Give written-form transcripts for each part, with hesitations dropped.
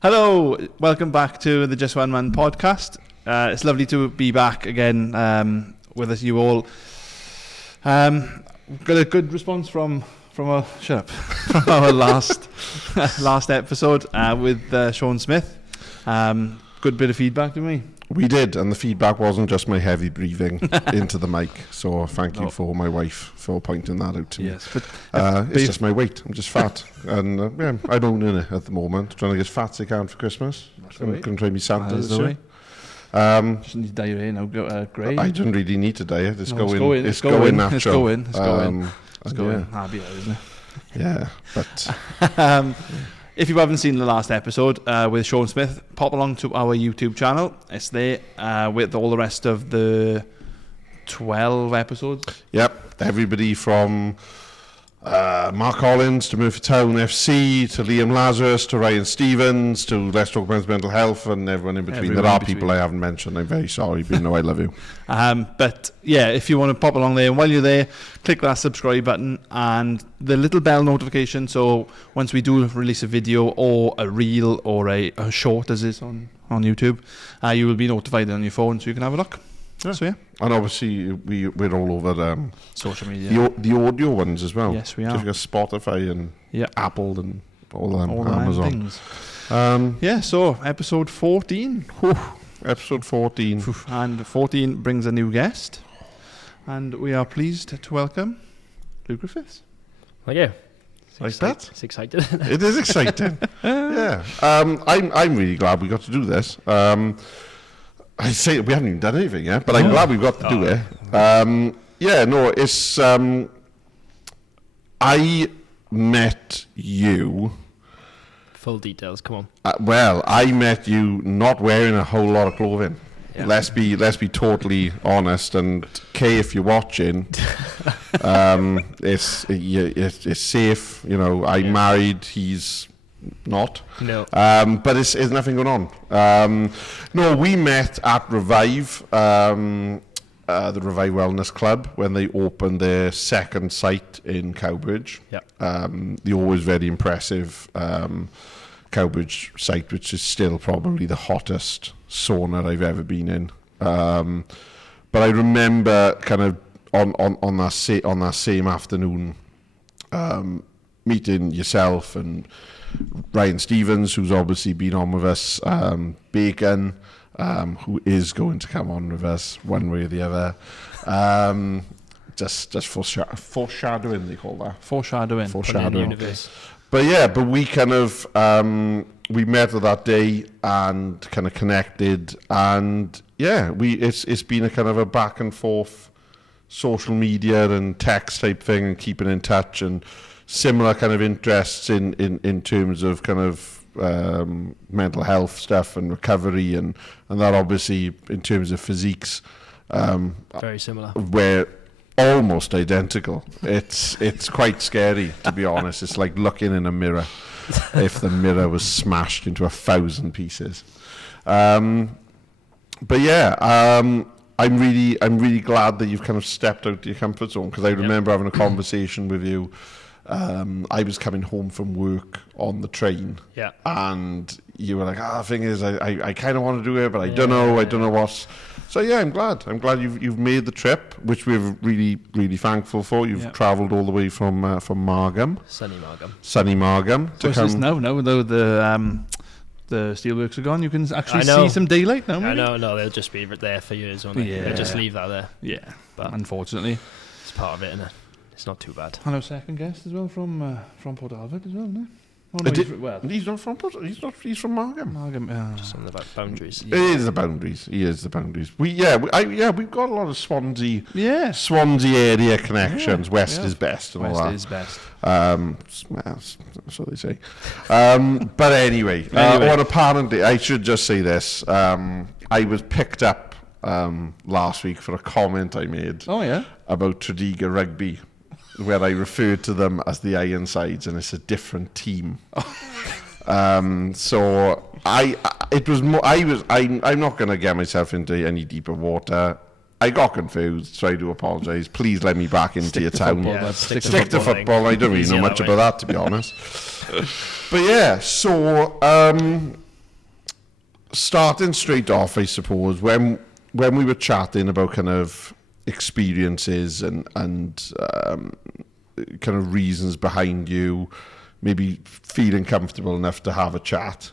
Hello, welcome back to the Just One Man podcast. It's lovely to be back again with us, you all. Got a good response from our from our last episode with Sean Smith. Good bit of feedback, didn't we? We did, and the feedback wasn't just my heavy breathing into the mic. So thank you for my wife for pointing that out to me. Yes, but it's just my weight. I'm just fat, and I'm owning it at the moment. Trying to get as fat as I can for Christmas. I'm going to try me Santa this year. Just need diarrhea now. Great. I don't really need to diet. It's going natural. It's going. It's going. Happy, isn't it? Yeah, but. If you haven't seen the last episode with Sean Smith, pop along to our YouTube channel. It's there with all the rest of the 12 episodes. Yep, everybody from Mark Collins to Murphy Town FC to Liam Lazarus to Ryan Stevens to Let's Talk About Mental Health and everyone in between. There are people I haven't mentioned. I'm very sorry, but you know I love you. But yeah, if you want to pop along there, and while you're there, click that subscribe button and the little bell notification. So once we do release a video or a reel or a short as is on YouTube, you will be notified on your phone so you can have a look. Yeah. So yeah. And obviously we're all over social media. The audio ones as well. Yes, we are. Just got Spotify and Apple and all them, Amazon. Things. So episode 14. Whew, episode 14. And 14 brings a new guest. And we are pleased to welcome Luke Griffiths. Thank you. Like that? It's exciting. It is exciting. Yeah. I'm really glad we got to do this. I say we haven't even done anything yet, but I'm glad we've got to do it. It's I met you. Full details, come on. I met you not wearing a whole lot of clothing. Yeah. Let's be totally honest. And Kay, if you're watching, it's safe. You know, I'm married. He's not. No. But there's nothing going on. No, we met at Revive, the Revive Wellness Club, when they opened their second site in Cowbridge. Yeah. The always very impressive Cowbridge site, which is still probably the hottest sauna I've ever been in. But I remember kind of on that same afternoon meeting yourself and Ryan Stevens, who's obviously been on with us, Bacon, who is going to come on with us one way or the other. Just foreshadowing, they call that. Foreshadowing. But we kind of we met that day and kind of connected, and it's been a kind of a back and forth social media and text type thing, and keeping in touch and similar kind of interests in terms of kind of mental health stuff and recovery and that obviously in terms of physiques very similar. We're almost identical. It's quite scary, to be honest. It's like looking in a mirror if the mirror was smashed into 1,000 pieces. I'm really glad that you've kind of stepped out your comfort zone, because I remember having a conversation with you. I was coming home from work on the train, and you were like, the thing is, I kind of want to do it, but I don't know what's. So I'm glad you've made the trip, which we're really, really thankful for. You've travelled all the way from Margam, sunny Margam. So it's now though the steelworks are gone, you can actually see some daylight now. Maybe? I know, they'll just be there for years, won't they? Yeah. They'll just leave that there. Yeah, but unfortunately, it's part of it, isn't it? It's not too bad. And our second guest as well from Port Albert as well, isn't it? He's not from Port. He's from Margam. Just on the boundaries. It is the boundaries. He is the boundaries. We've got a lot of Swansea area connections. West is best and all that. West is best. So they say. But anyway. Apparently, I should just say this. I was picked up last week for a comment I made. About Tredegar Rugby, where I referred to them as the Ironsides, and it's a different team. So I'm not going to get myself into any deeper water. I got confused, so I do apologise. Please let me back into your town. Stick to football. I don't really know much about that, to be honest. But starting straight off, I suppose, when we were chatting about kind of experiences and kind of reasons behind you maybe feeling comfortable enough to have a chat,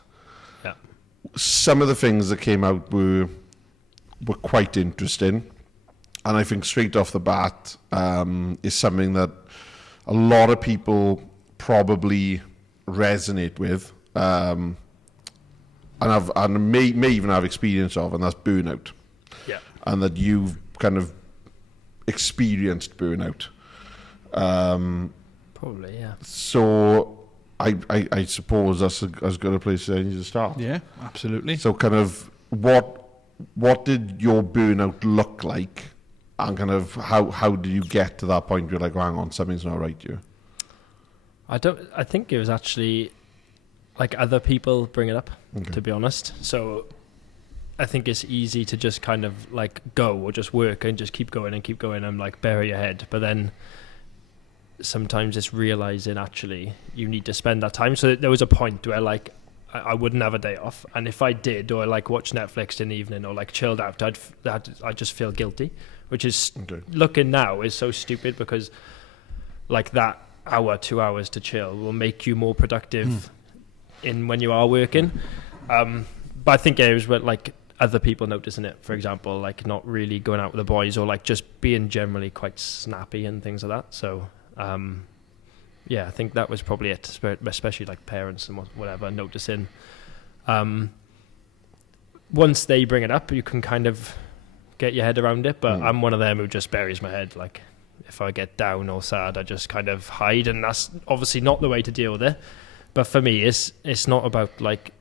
some of the things that came out were quite interesting, and I think straight off the bat is something that a lot of people probably resonate with, and may even have experience of, and that's burnout. Yeah. And that you've kind of experienced burnout. Probably, yeah. So I suppose that's as good a place as any to start. Yeah, absolutely. So kind of what did your burnout look like, and kind of how did you get to that point where you're like, oh, hang on, something's not right here? I think it was actually like other people bring it up, to be honest. So I think it's easy to just kind of like go or just work and just keep going and like bury your head. But then sometimes it's realizing actually you need to spend that time. So there was a point where like I wouldn't have a day off, and if I did, or like watch Netflix in the evening or like chilled out, I'd just feel guilty, which is looking now is so stupid, because like that hour, 2 hours to chill will make you more productive in when you are working. But I think it was like other people noticing it, for example, like not really going out with the boys, or like just being generally quite snappy and things like that. So yeah, I think that was probably it, especially like parents and whatever noticing. Once they bring it up, you can kind of get your head around it, but I'm one of them who just buries my head. Like if I get down or sad, I just kind of hide, and that's obviously not the way to deal with it. But for me, it's not about like,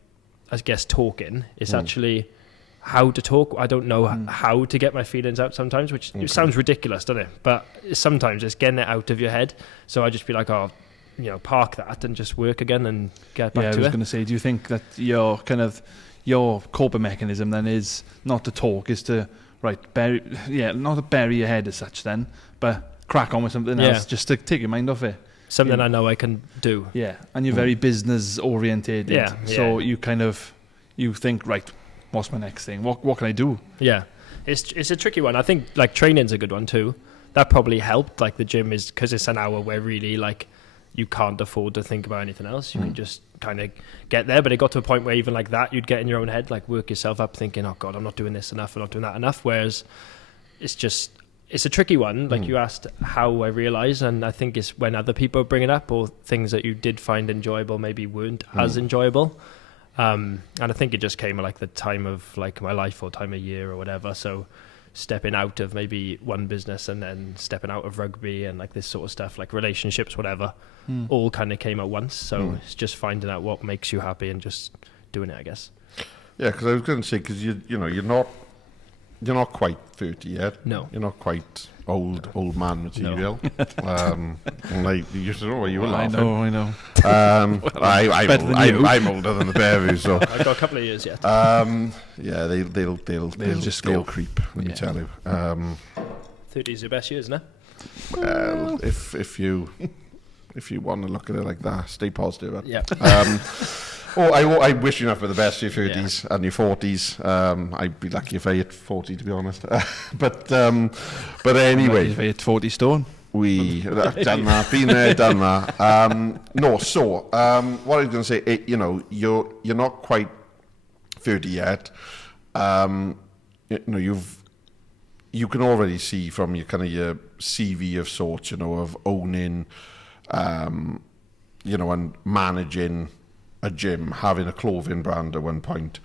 I guess, talking. It's actually how to talk. I don't know how to get my feelings out sometimes, which sounds ridiculous, doesn't it? But sometimes it's getting it out of your head. So I just be like, oh, park that and just work again and get back to it. Yeah, I was going to say, do you think that your coping mechanism then is not to talk, is to not to bury your head as such then, but crack on with something else, just to take your mind off it. Something I know I can do. Yeah, and you're very business oriented. Yeah. So you think, right, what's my next thing? What can I do? Yeah, it's a tricky one. I think like training's a good one too. That probably helped. Like the gym is, because it's an hour where really like you can't afford to think about anything else. You can just kind of get there. But it got to a point where even like that, you'd get in your own head, like work yourself up thinking, oh God, I'm not doing this enough. I'm not doing that enough. Whereas it's a tricky one. Like you asked how I realised, and I think it's when other people bring it up, or things that you did find enjoyable maybe weren't as enjoyable. And I think it just came at like the time of like my life or time of year or whatever. So stepping out of maybe one business and then stepping out of rugby and like this sort of stuff, like relationships, whatever, all kind of came at once. So it's just finding out what makes you happy and just doing it, I guess. Yeah, because I was going to say, because you're not quite 30 yet. No. You're not quite old man material. No. Like you should know, you were laughing. I know. I'm older than the pair of you, so I've got a couple of years yet. Yeah, they'll just creep. Let me tell you. 30 is your best years, isn't it? Well, if you want to look at it like that, stay positive. Yeah. I wish you enough for the best for your 30s and your 40s. I'd be lucky if I hit 40, to be honest. But anyway, if I hit 40 stone. We done that, been there, done that. No, so what I was going to say, you're not quite 30 yet. You can already see from your kind of your CV of sorts, of owning, and managing a gym, having a clothing brand at one point,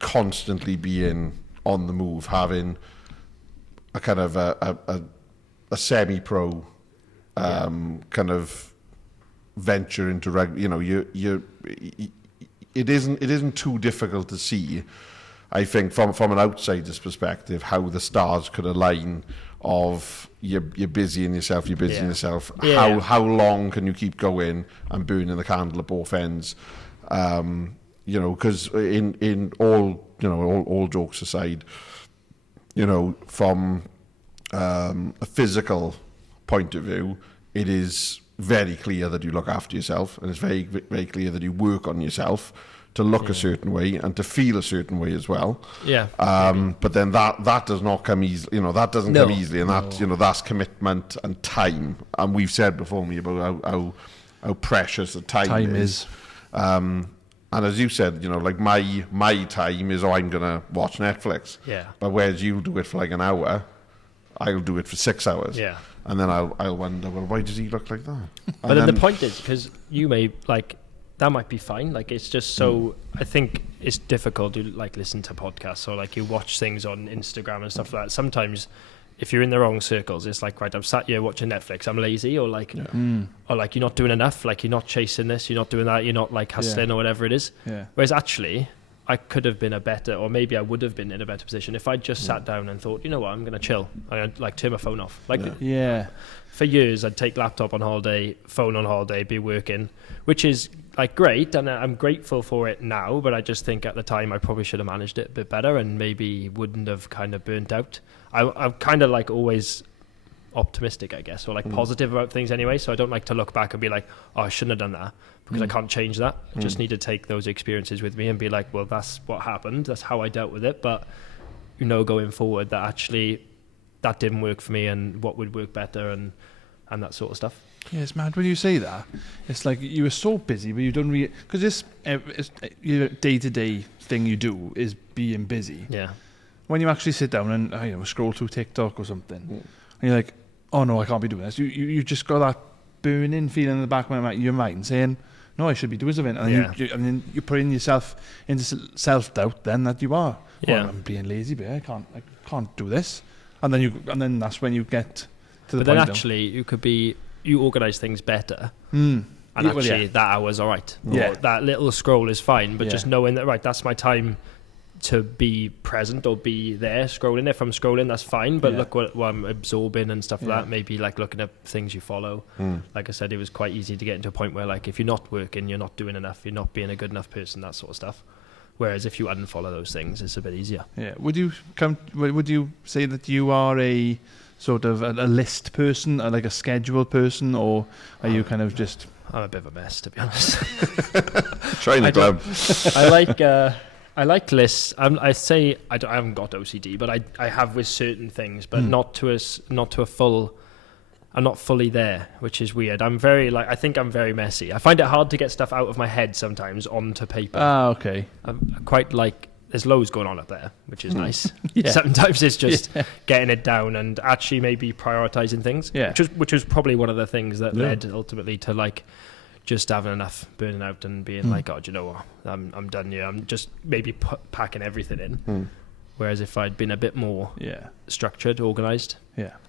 constantly being on the move, having a kind of a semi-pro kind of venture into it isn't too difficult to see, I think, from an outsider's perspective, how the stars could align. Of you're busy in yourself, how long can you keep going and burning the candle at both ends? Because in all jokes aside, from a physical point of view, it is very clear that you look after yourself, and it's very, very clear that you work on yourself to look a certain way and to feel a certain way as well. Yeah. But then that does not come easy. You know, that doesn't come easily, and that, you know, that's commitment and time. And we've said before me about how precious the time is. And as you said, you know, like my time is, I'm gonna watch Netflix. Yeah. But whereas you do it for like an hour, I'll do it for 6 hours. Yeah. And then I'll wonder, well, why does he look like that? But then the point is, because you may, like, that might be fine. Like, it's just so, I think it's difficult to, like, listen to podcasts or, like, you watch things on Instagram and stuff like that. Sometimes, if you're in the wrong circles, it's like, right, I'm sat here watching Netflix, I'm lazy, or, like, or, like, you're not doing enough, like, you're not chasing this, you're not doing that, you're not, like, hustling or whatever it is. Yeah. Whereas, actually, I could have been a better, or maybe I would have been in a better position if I just sat down and thought, you know what, I'm going to chill. I'm going to, like, turn my phone off. Like, for years, I'd take laptop on holiday, phone on holiday, be working, which is, like, great, and I'm grateful for it now, but I just think at the time I probably should have managed it a bit better and maybe wouldn't have kind of burnt out. I'm kind of, like, always optimistic, I guess, or, like, positive about things anyway, so I don't like to look back and be like, oh, I shouldn't have done that, because I can't change that. I just need to take those experiences with me and be like, well, that's what happened, that's how I dealt with it, but, you know, going forward, that actually that didn't work for me and what would work better and that sort of stuff. Yeah, it's mad when you say that. It's like you were so busy, but you don't really, because it's your day-to-day thing you do is being busy. Yeah. When you actually sit down and you know, scroll through TikTok or something, and you're like, oh no, I can't be doing this. You just got that burning feeling in the back of your mind saying, no, I should be doing something. And then you're putting yourself into self-doubt then that you are. Yeah. Oh, I'm being lazy, but I can't do this. And then that's when you get to the point. But then actually you organise things better. And actually that hour's all right. Yeah. Or that little scroll is fine, but just knowing that, right, that's my time to be present or be there scrolling. If I'm scrolling, that's fine, but look what I'm absorbing and stuff like that. Maybe, like, looking at things you follow. Like I said, it was quite easy to get into a point where, like, if you're not working, you're not doing enough, you're not being a good enough person, that sort of stuff. Whereas if you unfollow those things, it's a bit easier. Yeah. Would you say that you are a sort of a list person, like a schedule person, or are you kind of just... I'm a bit of a mess, to be honest. Trying to club. I like lists. I say I haven't got OCD, but I have with certain things, but not to a full. I'm not fully there, which is weird. I think I'm very messy. I find it hard to get stuff out of my head sometimes onto paper. Okay. I'm quite like, there's loads going on up there, which is nice. Sometimes it's just getting it down and actually maybe prioritizing things. Yeah. Which was probably one of the things that led ultimately to, like, just having enough, burning out and being like, oh, do you know what? I'm done here. I'm just maybe packing everything in. Whereas if I'd been a bit more structured, organised,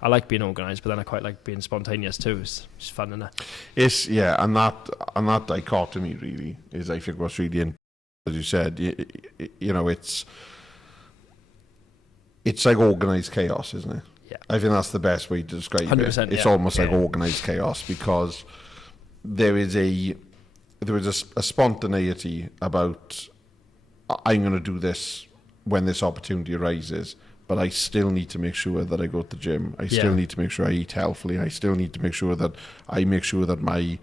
I like being organised, but then I quite like being spontaneous too. It's fun, isn't it? It's and that dichotomy really is, I think, what's really in. As you said, you know, it's like organised chaos, isn't it? Yeah, I think that's the best way to describe 100%, it. It's almost like organised chaos, because there is a spontaneity about, I'm going to do this when this opportunity arises, but I still need to make sure that I go to the gym. I still need to make sure I eat healthily. I still need to make sure that my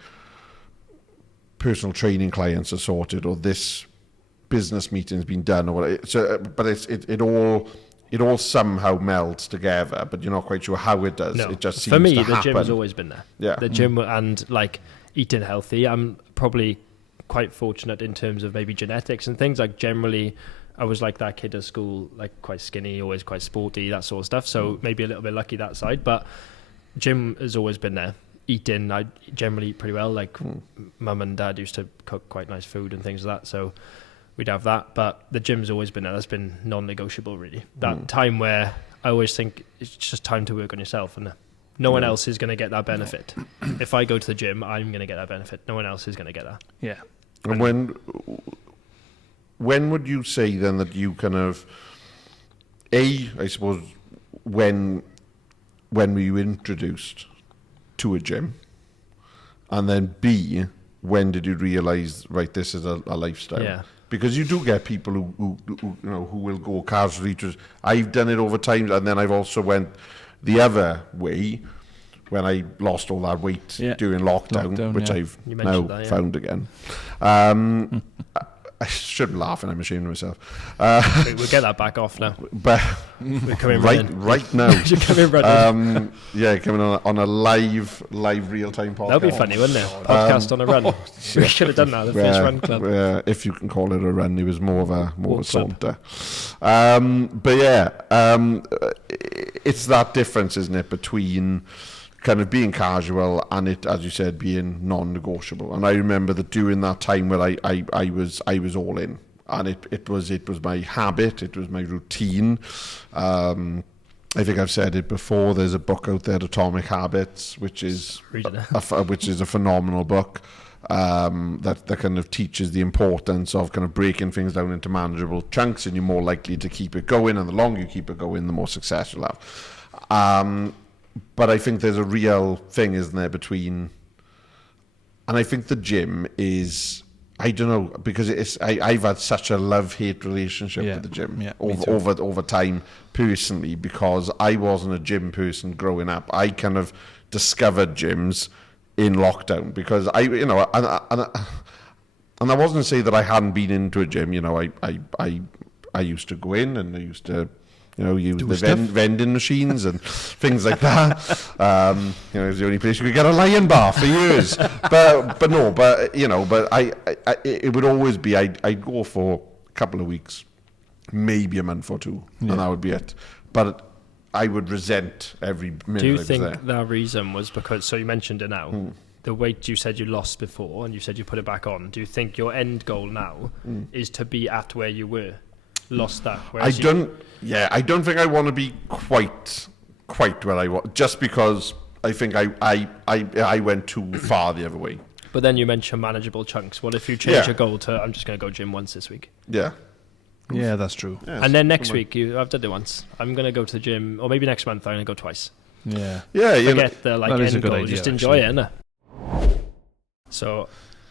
personal training clients are sorted, or this business meeting's been done, or whatever. So, but it all somehow melds together, but you're not quite sure how it does. No. It just seems for me, to the happen. gym has always been there. Yeah, the gym and, like, eating healthy. I'm probably quite fortunate in terms of maybe genetics and things. Like, generally, I was like that kid at school, like, quite skinny, always quite sporty, that sort of stuff. So maybe a little bit lucky that side, but gym has always been there. Eating, I generally eat pretty well. Like, mum and dad used to cook quite nice food and things like that, so we'd have that. But the gym's always been there. That's been non-negotiable, really. That time where I always think it's just time to work on yourself, and no one else is going to get that benefit. If I go to the gym, I'm going to get that benefit. No one else is going to get that. Yeah. And when would you say then that you kind of, I suppose, when were you introduced to a gym? And then B, when did you realise, right, this is a lifestyle? Yeah. Because you do get people who will go casually. I've done it over time, and then I've also went the other way when I lost all that weight during lockdown, which I've now found again. I shouldn't laugh, and I'm ashamed of myself. We'll get that back off now. But We're coming right now. You're coming running. Coming on a live real-time podcast. That'd be funny, wouldn't it? Podcast on a run. We should have done that. The Fish Run Club. If you can call it a run, it was more of a saunter. It's that difference, isn't it, between kind of being casual and it, as you said, being non-negotiable. And I remember that during that time where I was all in, and it was my habit, it was my routine. I think I've said it before. There's a book out there, Atomic Habits, which is a phenomenal book that kind of teaches the importance of kind of breaking things down into manageable chunks, and you're more likely to keep it going. And the longer you keep it going, the more success you'll have. But I think there's a real thing, isn't there, between, and I think the gym is, I don't know, because I've had such a love-hate relationship with the gym over time, personally, because I wasn't a gym person growing up. I kind of discovered gyms in lockdown because and I wasn't to say that I hadn't been into a gym. I used to go in and I used to, use the vending machines and things like that. It was the only place you could get a lion bar for years. It would always be, I'd go for a couple of weeks, maybe a month or two, and that would be it. But I would resent every minute. Do you I was think there. that reason was because, so you mentioned it now, the weight you said you lost before and you said you put it back on, do you think your end goal now is to be at where you were? Lost that? I don't think I want to be quite where I was, just because I think I went too far the other way. But then you mentioned manageable chunks. What if you change your goal to, I'm just going to go gym once this week? Yeah. Yeah, that's true. Yes. And then next week, I've done it once. I'm going to go to the gym, or maybe next month I'm going to go twice. Yeah. Yeah, Forget the that is a end good goal. idea, Just enjoy actually. it, innit? So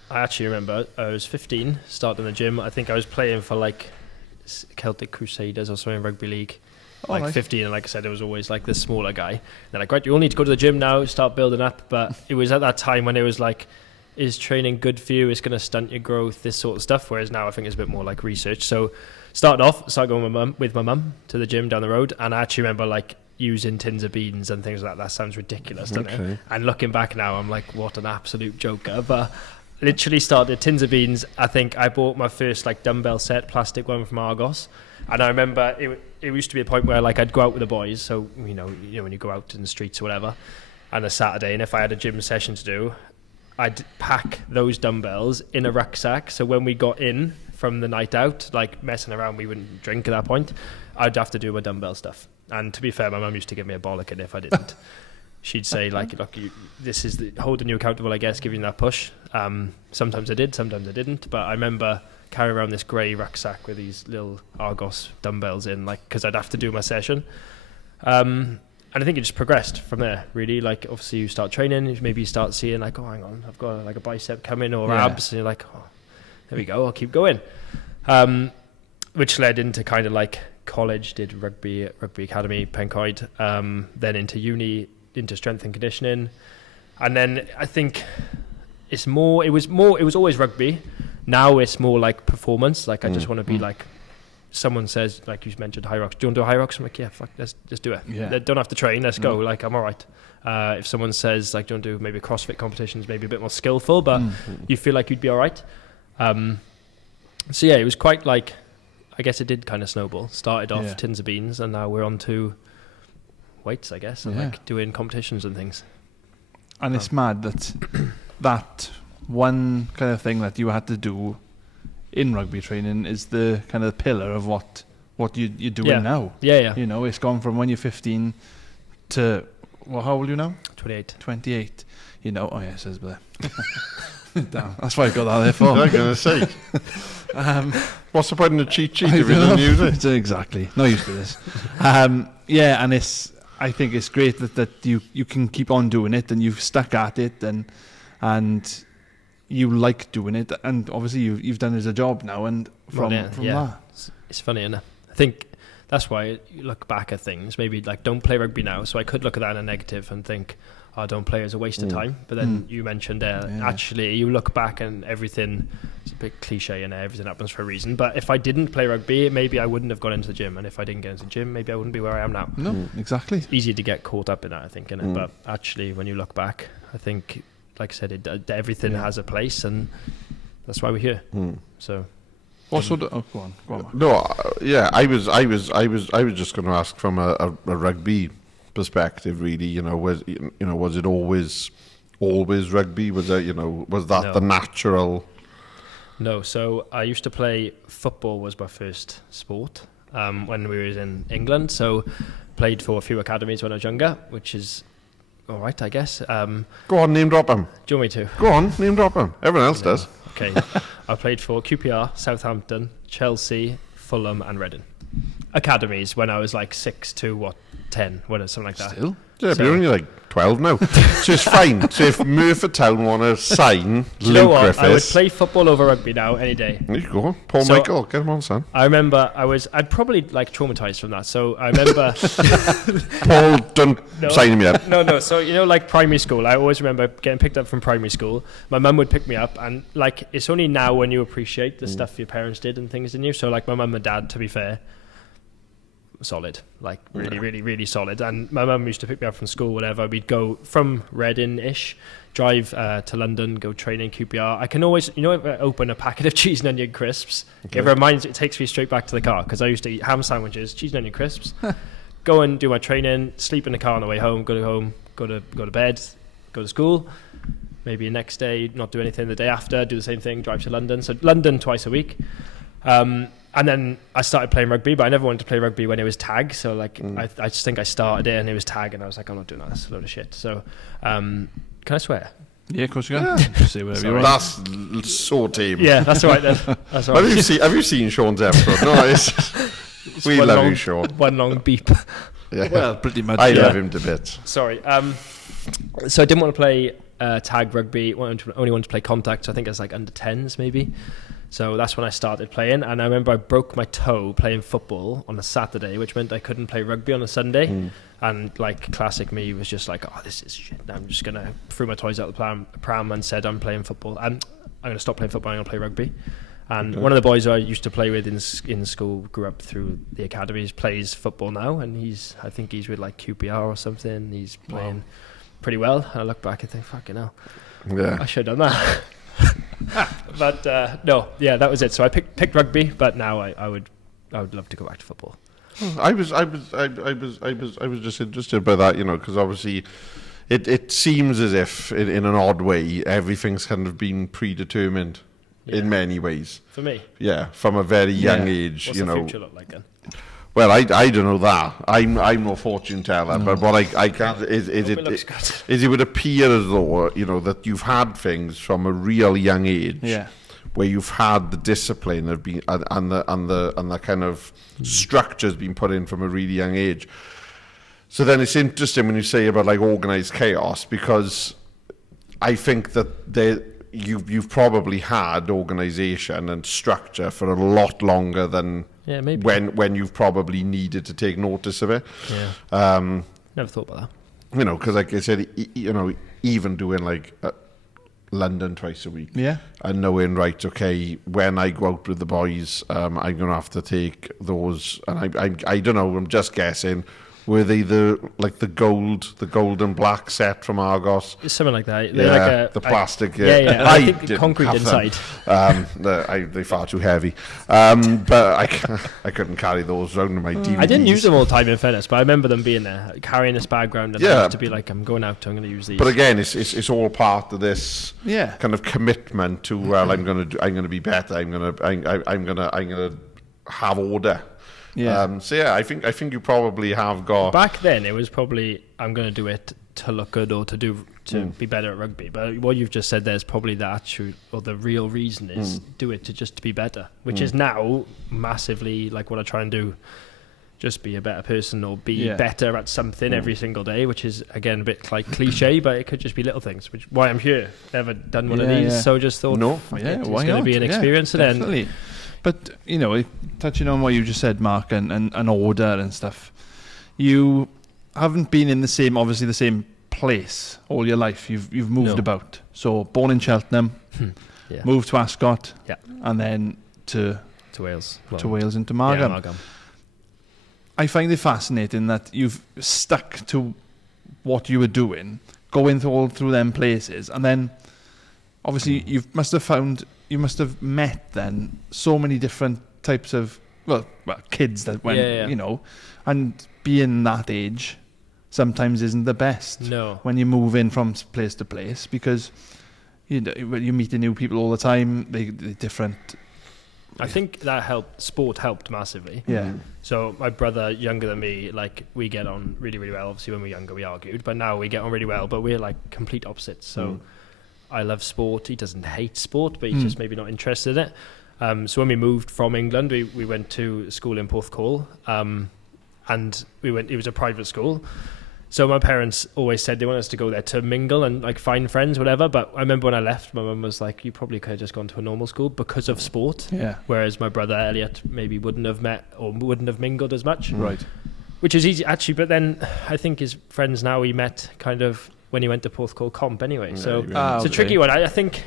I actually remember I was 15, starting the gym. I think I was playing for Celtic Crusaders or something in rugby league. Nice. 15, and like I said, it was always like the smaller guy. They're like, right, you all need to go to the gym now, start building up. But it was at that time when it was like, is training good for you? It's going to stunt your growth, this sort of stuff. Whereas now I think it's a bit more like research. So started going with my mum to the gym down the road, and I actually remember using tins of beans and things like that. That sounds ridiculous, doesn't it? And looking back now, I'm like, what an absolute joker. But literally started tins of beans. I think I bought my first dumbbell set, plastic one from Argos. And I remember it used to be a point where I'd go out with the boys. So, when you go out in the streets or whatever, and a Saturday, and if I had a gym session to do, I'd pack those dumbbells in a rucksack. So when we got in from the night out, messing around, we wouldn't drink at that point. I'd have to do my dumbbell stuff. And to be fair, my mum used to give me a bollocking if I didn't. She'd say, look, this is holding you accountable, I guess, giving you that push. Sometimes I did, sometimes I didn't. But I remember carrying around this grey rucksack with these little Argos dumbbells in, because I'd have to do my session. And I think it just progressed from there, really. Obviously, you start training, maybe you start seeing, oh, hang on, I've got a bicep coming or abs. And you're like, oh, there we go, I'll keep going. Which led into kind of college, did rugby academy, Pencoed, then into uni, into strength and conditioning. And then I think it was always rugby. Now it's more performance. I just want to be someone says, you mentioned high rocks, do you want to do high rocks? I'm like, yeah, fuck, let's just do it. Yeah. Don't have to train, let's go. I'm all right. If someone says, do you want to do maybe CrossFit competitions, maybe a bit more skillful, but you feel like you'd be all right. So yeah, it was quite I guess it did kind of snowball. Started off tins of beans, and now we're on to weights, I guess, and doing competitions and things. And it's mad that that one kind of thing that you had to do in rugby training is the kind of pillar of what you're doing now. Yeah. It's gone from when you're 15 to, how old are you now? 28. Oh yeah, it says there. Damn, that's what I got that there for. I'm going to say. What's the point in a cheat sheet if you don't use it? Exactly. No use for this. And I think it's great that you can keep on doing it, and you've stuck at it, and you like doing it, and obviously you've done it as a job now, and from that. It's funny, isn't it? I think that's why you look back at things, maybe don't play rugby now, so I could look at that in a negative and think, I don't play as a waste of time. But then you mentioned actually you look back and everything, it's a bit cliche and everything happens for a reason. But if I didn't play rugby, maybe I wouldn't have got into the gym. And if I didn't get into the gym, maybe I wouldn't be where I am now. No, exactly. It's easy to get caught up in that, I think, innit? But actually, when you look back, I think, like I said, everything has a place, and that's why we're here. So, what sort of? Oh, go on, Mark. No, I was just going to ask from a rugby perspective, really. Was it always rugby? Was that No. the natural? No, so I used to play football. Was my first sport when we were in England. So played for a few academies when I was younger, which is all right, I guess. Go on, name drop them. Do you want me to? Go on, name drop them. Everyone else does. Okay. I played for QPR, Southampton, Chelsea, Fulham and Reading. Academies when I was like 6 to 10, something like that. Still? Yeah, but you're only like 12 now. So it's fine. So if Merthyr Town want to sign Luke Griffiths... I would play football over rugby now any day. There you go. Paul Michael, get him on, son. I remember I'd probably like traumatised from that. So I remember... Paul, don't sign him yet. No. So, like primary school, I always remember getting picked up from primary school. My mum would pick me up and like, it's only now when you appreciate the stuff your parents did and things, didn't you? So like my mum and dad, to be fair, solid, like really solid. And my mum used to pick me up from school, whatever. We'd go from Reading-ish, drive to London, go train in QPR. I can always, if I open a packet of cheese and onion crisps, it takes me straight back to the car, because I used to eat ham sandwiches, cheese and onion crisps, go and do my training, sleep in the car on the way home, go to bed, go to school, maybe the next day not do anything, the day after do the same thing, drive to London. So London twice a week. And then I started playing rugby, but I never wanted to play rugby when it was tag. So like, I just think I started it and it was tag, and I was like, I'm not doing that. That's a load of shit. So, can I swear? Yeah, of course you can. Just say whatever you want. That's so tame. Yeah, that's all right then. That's all right. Have you seen Sean's episode? No, we love you, Sean. One long beep. Yeah. Well, pretty much. I love him to bits. Sorry. So I didn't want to play tag rugby. Only wanted to play contact. So I think it's like under 10s maybe. So that's when I started playing, and I remember I broke my toe playing football on a Saturday, which meant I couldn't play rugby on a Sunday. And like classic me was just like, oh, this is shit. I'm just gonna threw my toys out the pram and said I'm playing football. I'm gonna stop playing football. I'm gonna play rugby. And one of the boys I used to play with in school, grew up through the academies, plays football now, and I think he's with like QPR or something. He's playing pretty well. And I look back and think, fucking hell, I should have done that. But that was it. So I picked rugby, but now I would love to go back to football. I was just interested by that, because obviously it seems as if in an odd way everything's kind of been predetermined in many ways. For me, from a very young age. What's the future look like then? Well, I don't know that. I'm no fortune teller, but what I can't is it would appear as though that you've had things from a real young age, where you've had the discipline of being and the kind of structures being put in from a really young age. So then it's interesting when you say about like organised chaos, because I think that you've probably had organisation and structure for a lot longer than. Yeah, maybe. When you've probably needed to take notice of it. Yeah. Never thought about that. Because like I said, even doing like London twice a week. Yeah. And knowing, right, okay, when I go out with the boys, I'm going to have to take those. And I don't know, I'm just guessing. Were they the gold and black set from Argos? Something like that. They're like the plastic. I think concrete inside. They're far too heavy. But I couldn't carry those around in my DVDs. I didn't use them all the time in fairness, but I remember them being there, carrying this bag around, and I used to be like, I'm going out, I'm going to use these. But again, it's all part of this kind of commitment to I'm going to be better. I'm going to have order. Yeah. I think you probably have got. Back then, it was probably I'm going to do it to look good or to be better at rugby. But what you've just said there is probably the actual or the real reason is do it to be better, which is now massively like what I try and do. Just be a better person or be better at something every single day, which is again a bit like cliche, but it could just be little things. Which why I'm here. Never done one of these, so just thought, why it's going to be an experience. And then. But, touching on what you just said, Mark, and order and stuff, you haven't been in the same place all your life. You've moved No. about. So born in Cheltenham, Yeah. moved to Ascot, Yeah. and then to Wales. Wales and to Margam. Yeah, Margam. I find it fascinating that you've stuck to what you were doing, going through them places, and then obviously you must have met then so many different types of kids that went, Yeah. you know, and being that age sometimes isn't the best No. when you move in from place to place, because you're meeting new people all the time. They're different. I think that helped. Sport helped massively. Yeah. So my brother, younger than me, like we get on really, really well. Obviously, when we were younger, we argued, but now we get on really well. But we're like complete opposites. So I love sport. He doesn't hate sport, but he's just maybe not interested in it. So when we moved from England, we went to school in Porthcawl, and it was a private school. So my parents always said they wanted us to go there to mingle and like find friends, whatever. But I remember when I left, my mum was like, you probably could have just gone to a normal school because of sport. Yeah. Whereas my brother Elliot maybe wouldn't have met or wouldn't have mingled as much. Right. Which is easy actually. But then I think his friends now he met kind of when he went to Porthcawl Comp anyway. So it's a tricky one. I think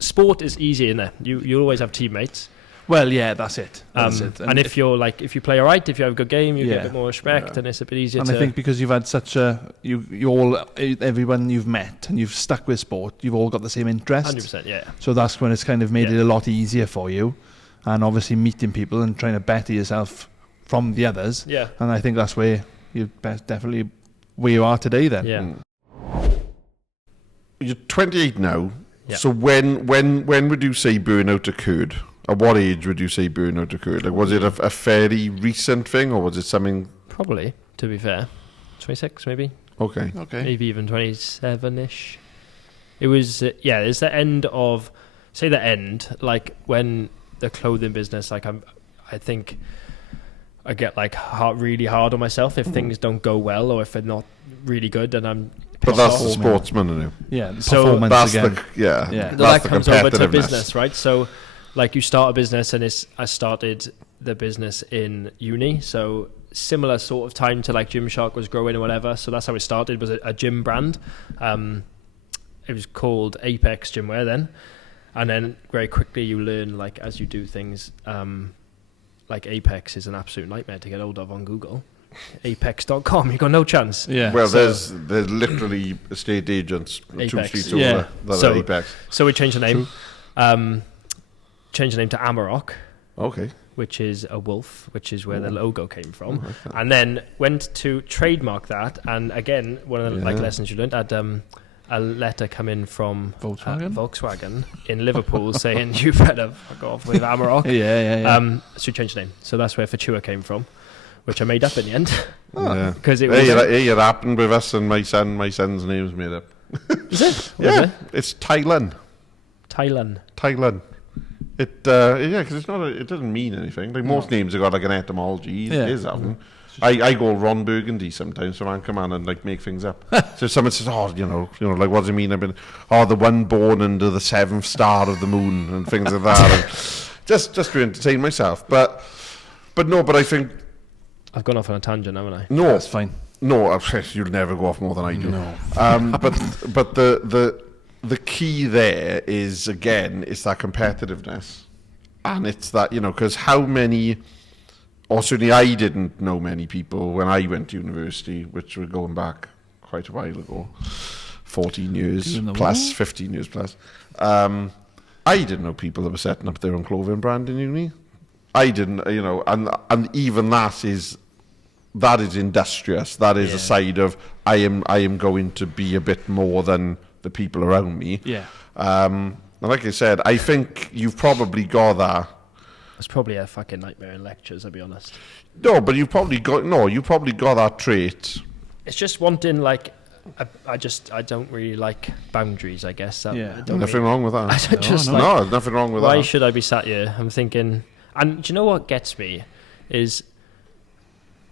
sport is easy in there. You always have teammates. Well, yeah, that's it. That's it. And if you play all right, if you have a good game, you get a Yeah. bit more respect, and it's a bit easier. And to I think because you've had such everyone you've met and you've stuck with sport, you've all got the same interest. 100%, yeah. So that's when it's kind of made Yeah. it a lot easier for you. And obviously meeting people and trying to better yourself from the others. Yeah. And I think that's where you're definitely where you are today then. Yeah. You're 28 now. Yeah. So when would you say burnout occurred? At what age would you say burnout occurred? Like, was it a fairly recent thing, or was it something? Probably, to be fair. 26 maybe. Okay. Maybe even 27-ish. It was, it's the end of, like when the clothing business, like I think I get like really hard on myself if things don't go well or if they're not really good, and I'm But pissed that's off. the sportsman, isn't it? Yeah, the So performance That's again. yeah. Yeah. That's That the comes over to competitiveness. business, right? So like you start a business, and I started the business in uni, so similar sort of time to like Gymshark was growing or whatever. So that's how it started, was a gym brand. It was called Apex Gymwear then, and then very quickly you learn, like as you do things, like Apex is an absolute nightmare to get hold of on Google. Apex.com, you got no chance. Yeah. Well, So- there's literally estate agents 2 Apex. streets Yeah. over that So- are Apex. So we changed the name. Changed the name to Amarok, Okay. which is a wolf, which is where the logo came from. And then went to trademark that. And again, one of the like Yeah. lessons you learned, had a letter come in from Volkswagen? in Liverpool saying you better fuck off with Amarok. Yeah. So we changed the name. So that's where Futura came from, which I made up in the end. Yeah. Because it was... Hey, it happened with us and my son's name's made up. Is it? What is Yeah, it? it's Thailand. Thailand. It because it doesn't mean anything. Like most names have got like an etymology. Yeah. His haven't. I go Ron Burgundy sometimes, so I come on and like make things up. So someone says, like what does it mean? I've been the one born under the 7th star of the moon and things like that. And just to entertain myself. But I think I've gone off on a tangent, haven't I? no, That's fine. no, you'll never go off more than I do. No. But the key there is, again, it's that competitiveness. And it's that, because how many, or certainly I didn't know many people when I went to university, which we're going back quite a while ago, 14 years plus, 15 years plus. I didn't know people that were setting up their own clothing brand in uni. I didn't, and even that is industrious. That is a side of I am going to be a bit more than the people around me. Yeah. And like I said, I think you've probably got that. It's probably a fucking nightmare in lectures, I'll be honest. No, but you probably got that trait. It's just wanting, like, I don't really like boundaries, I guess. Nothing wrong with that. There's nothing wrong with why that. should I be sat here? I'm thinking, and do you know what gets me is,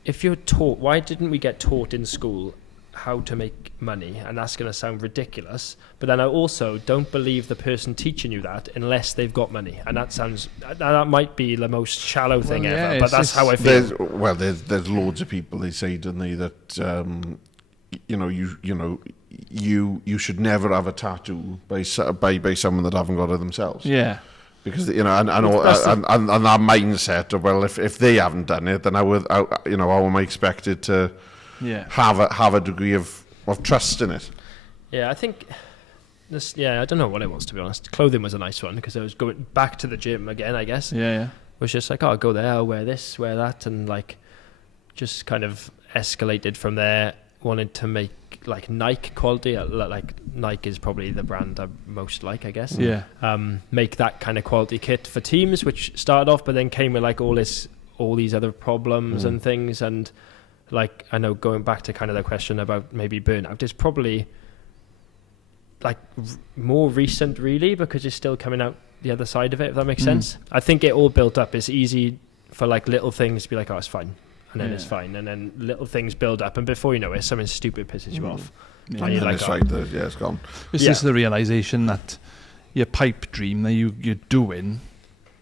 if you're taught, why didn't we get taught in school how to make money? And that's going to sound ridiculous, but then I also don't believe the person teaching you that unless they've got money. And that might be the most shallow thing ever, but that's how I feel. There's loads of people, they say, don't they, that you should never have a tattoo by someone that haven't got it themselves. Yeah. Because and that mindset of, well, if they haven't done it, then how am I expected to have a degree of trust in it? Yeah, I think this. Yeah, I don't know what it was, to be honest. Clothing was a nice one because I was going back to the gym again, I guess. Yeah. It was just like, I'll go there, I'll wear this, wear that, and like just kind of escalated from there. Wanted to make like Nike quality. Like Nike is probably the brand I most like, I guess. Yeah. Make that kind of quality kit for teams, which started off, but then came with like all these other problems and things. And like, I know, going back to kind of the question about maybe burnout, is probably like more recent, really, because you're still coming out the other side of it, if that makes sense. I think it all built up. It's easy for like little things to be like, oh, it's fine. And then it's fine, and then little things build up, and before you know it, something stupid pisses you off. Yeah. And you're like, it's gone. It's just the realization that your pipe dream that you're doing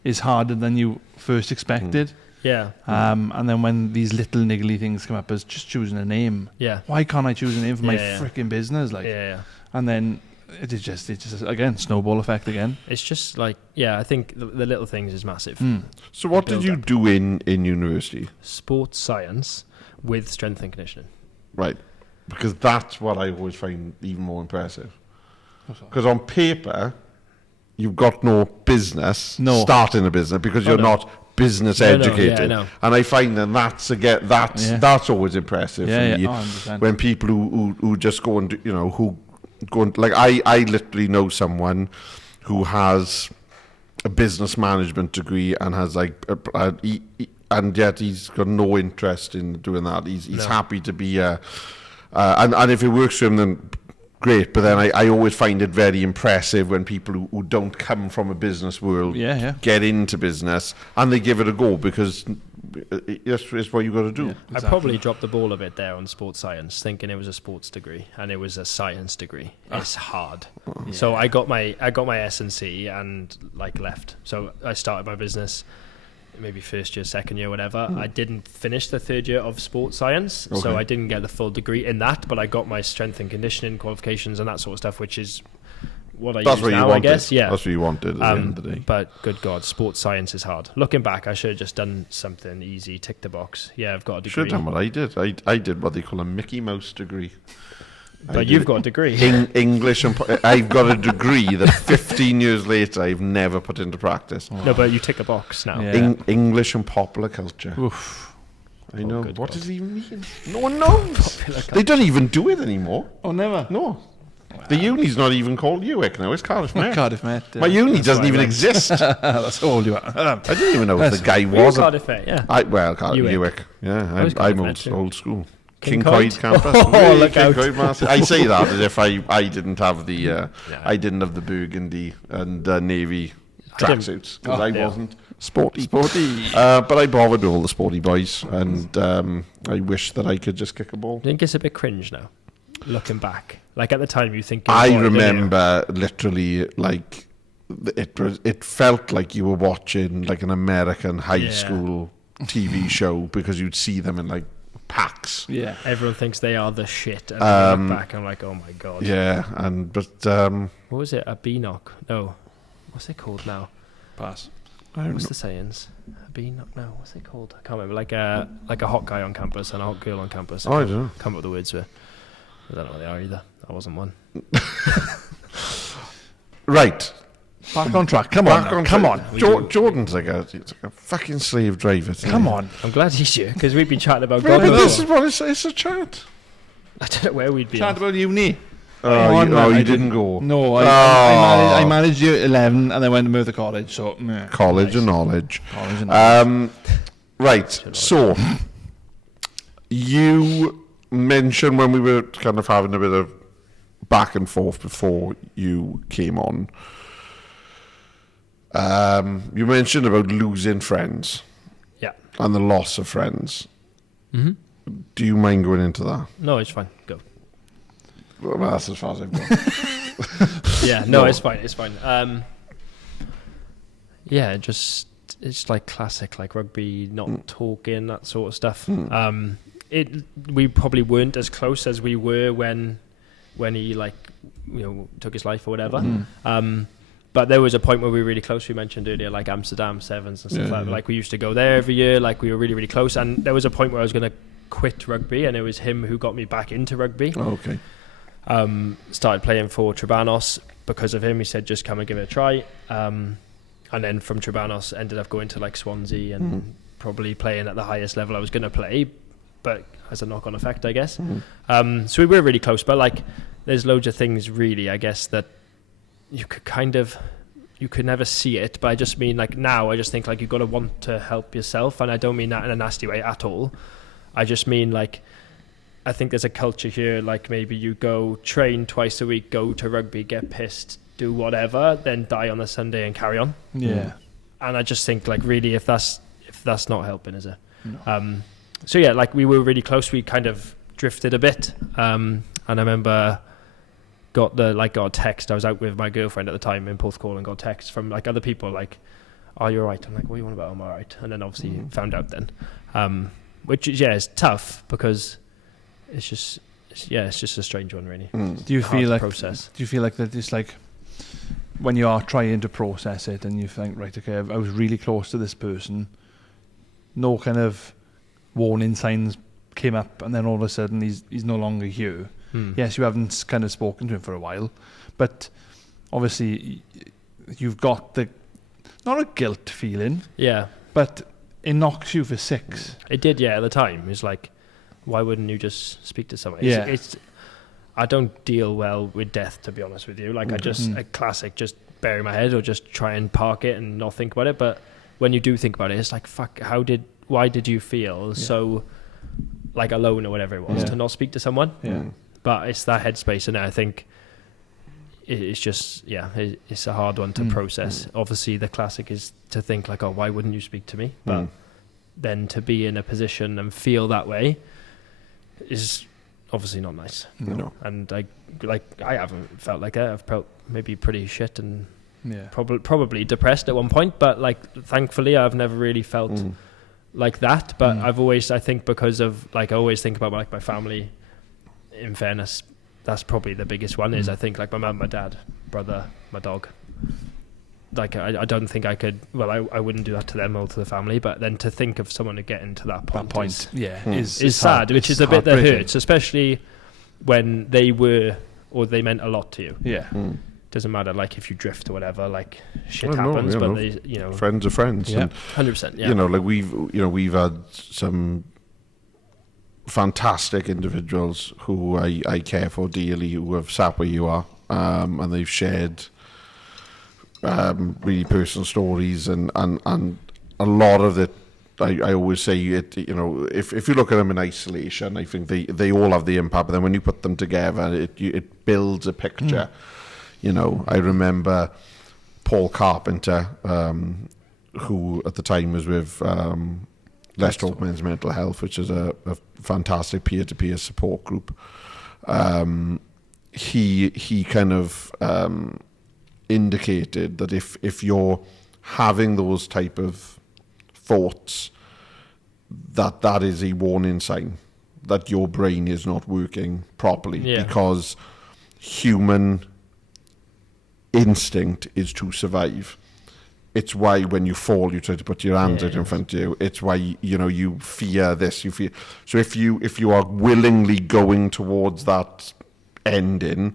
is harder than you first expected. Yeah. And then when these little niggly things come up, as just choosing a name. Yeah. Why can't I choose a name for my freaking business? Like. Yeah. And then it's just again snowball effect again. It's just like, I think the little things is massive. So what did you do in university? Sports science with strength and conditioning. Right, because that's what I always find even more impressive. Because on paper, you've got no business starting a business because you're not business educated. No. And I find that's always impressive for me. 100%. When people who just go and like I literally know someone who has a business management degree and has like and yet he's got no interest in doing that. He's happy to be and if it works for him, then great. But then I always find it very impressive when people who don't come from a business world get into business and they give it a go, because it's what you got to do. Yeah, exactly. I probably dropped the ball a bit there on sports science, thinking it was a sports degree, and it was a science degree. It's hard. Yeah. So I got my S&C and like left. So I started my business maybe first year, second year, whatever. I didn't finish the third year of sports science, so I didn't get the full degree in that, but I got my strength and conditioning qualifications and that sort of stuff, which is what I use now, I guess. Yeah, that's what you wanted at the end of the day. But good God, sports science is hard. Looking back, I should have just done something easy, tick the box. Yeah, I've got a degree. Should have done what I did. I did what they call a Mickey Mouse degree. But you've got a degree. English and I've got a degree that 15 years later I've never put into practice. No, but you tick a box now. Yeah. English and popular culture. Oof. I know. What does it even mean? No one knows. They don't even do it anymore. Oh, never? No. Wow. The uni's not even called UWIC now. It's Cardiff Met. Cardiff Met. My uni doesn't even exist. That's how old you are. I didn't even know if the guy was. Cardiff Met, yeah. UWIC. Yeah, I'm old school. King Coyd campus. Oh, look out. I say that as if I didn't have the I didn't have the burgundy and navy tracksuits because I wasn't sporty. But I bothered with all the sporty boys, and I wish that I could just kick a ball. I think it's a bit cringe now, looking back. Like at the time, you think. I remember literally like it felt like you were watching like an American high school TV show because you'd see them in like packs. Yeah, everyone thinks they are the shit, and I look back, I'm like, oh my god. Yeah, but what was it? A B-knock? No, what's it called now? Pass. What's the sayings? A B-knock? No, what's it called? I can't remember. Like a hot guy on campus and a hot girl on campus. I don't know. Can't remember what the words were. I don't know what they are either. I wasn't one. Right. Back on track. Come on. Jordan's like a fucking slave driver. Come on. I'm glad he's here because we've been chatting about God. God. This is what it's a chat. I don't know where we'd be. Chat about uni. You didn't go. No, I managed year 11 and then went to Merthyr College. So College of Knowledge. Right. So you mentioned when we were kind of having a bit of back and forth before you came on. You mentioned about losing friends. Yeah. And the loss of friends. Mm-hmm. Do you mind going into that? No, it's fine. Go. Well, that's as far as I've gone. Yeah, no, it's fine. It's fine. Yeah, just it's like classic, like rugby, not talking, that sort of stuff. we probably weren't as close as we were when he like, you know, took his life or whatever. But there was a point where we were really close. We mentioned earlier, like Amsterdam Sevens and stuff like that. Like we used to go there every year. Like we were really, really close. And there was a point where I was going to quit rugby, and it was him who got me back into rugby. Oh, okay. Started playing for Trebanos because of him. He said, just come and give it a try. And then from Trebanos, ended up going to like Swansea and probably playing at the highest level I was going to play, but as a knock-on effect, I guess. So we were really close. But like, there's loads of things really, I guess, that you could never see it, but I just mean like now I just think like you've got to want to help yourself, and I don't mean that in a nasty way at all. I just mean like I think there's a culture here, like maybe you go train twice a week, go to rugby, get pissed, do whatever, then die on the Sunday and carry on. Yeah. And I just think like really if that's not helping, is it? No. So yeah, like we were really close. We kind of drifted a bit, and I remember got a text. I was out with my girlfriend at the time in Porthcawl and got a text from like other people like, "Are you alright?" I'm like, "What are you on about?" I'm alright. And then obviously found out then, which is it's tough because it's just a strange one really. Do you feel like process? Do you feel like that? It's like when you are trying to process it and you think, right, okay, I was really close to this person. No kind of warning signs came up, and then all of a sudden he's no longer here. Yes, you haven't kind of spoken to him for a while, but obviously you've got not a guilt feeling, but it knocks you for six. It did, yeah. At the time, it's like, why wouldn't you just speak to someone? Yeah. I don't deal well with death, to be honest with you. Like I just a classic, just bury my head or just try and park it and not think about it. But when you do think about it, it's like, fuck, why did you feel so like alone or whatever it was to not speak to someone? Yeah. But it's that headspace, and I think it's just, it's a hard one to process. Obviously, the classic is to think like, oh, why wouldn't you speak to me? But then to be in a position and feel that way is obviously not nice. No. And I haven't felt like that. I've felt maybe pretty shit and probably depressed at one point, but like thankfully I've never really felt like that. But I've always, I think because of like, I always think about like my family. In fairness, that's probably the biggest one. Is I think like my mum, my dad, brother, my dog. Like I don't think I could. Well, I wouldn't do that to them or to the family. But then to think of someone to get into that point is sad, which is a bit that hurts, especially when they were or they meant a lot to you. Yeah. Doesn't matter like if you drift or whatever. Like shit happens, but they, you know, friends are friends. Yeah. 100%. Yeah. You know, like we've had some fantastic individuals who I care for dearly, who have sat where you are, and they've shared really personal stories, and a lot of it, I always say it, you know, if you look at them in isolation, I think they all have the impact, but then when you put them together, it builds a picture. You know, I remember Paul Carpenter, who at the time was with Leicester Men's Mental Health, which is a fantastic peer-to-peer support group. He kind of indicated that if you're having those type of thoughts, that is a warning sign that your brain is not working properly, because human instinct is to survive. It's why when you fall, you try to put your hands out in front of you. It's why, you know, you fear this. So if you are willingly going towards that ending,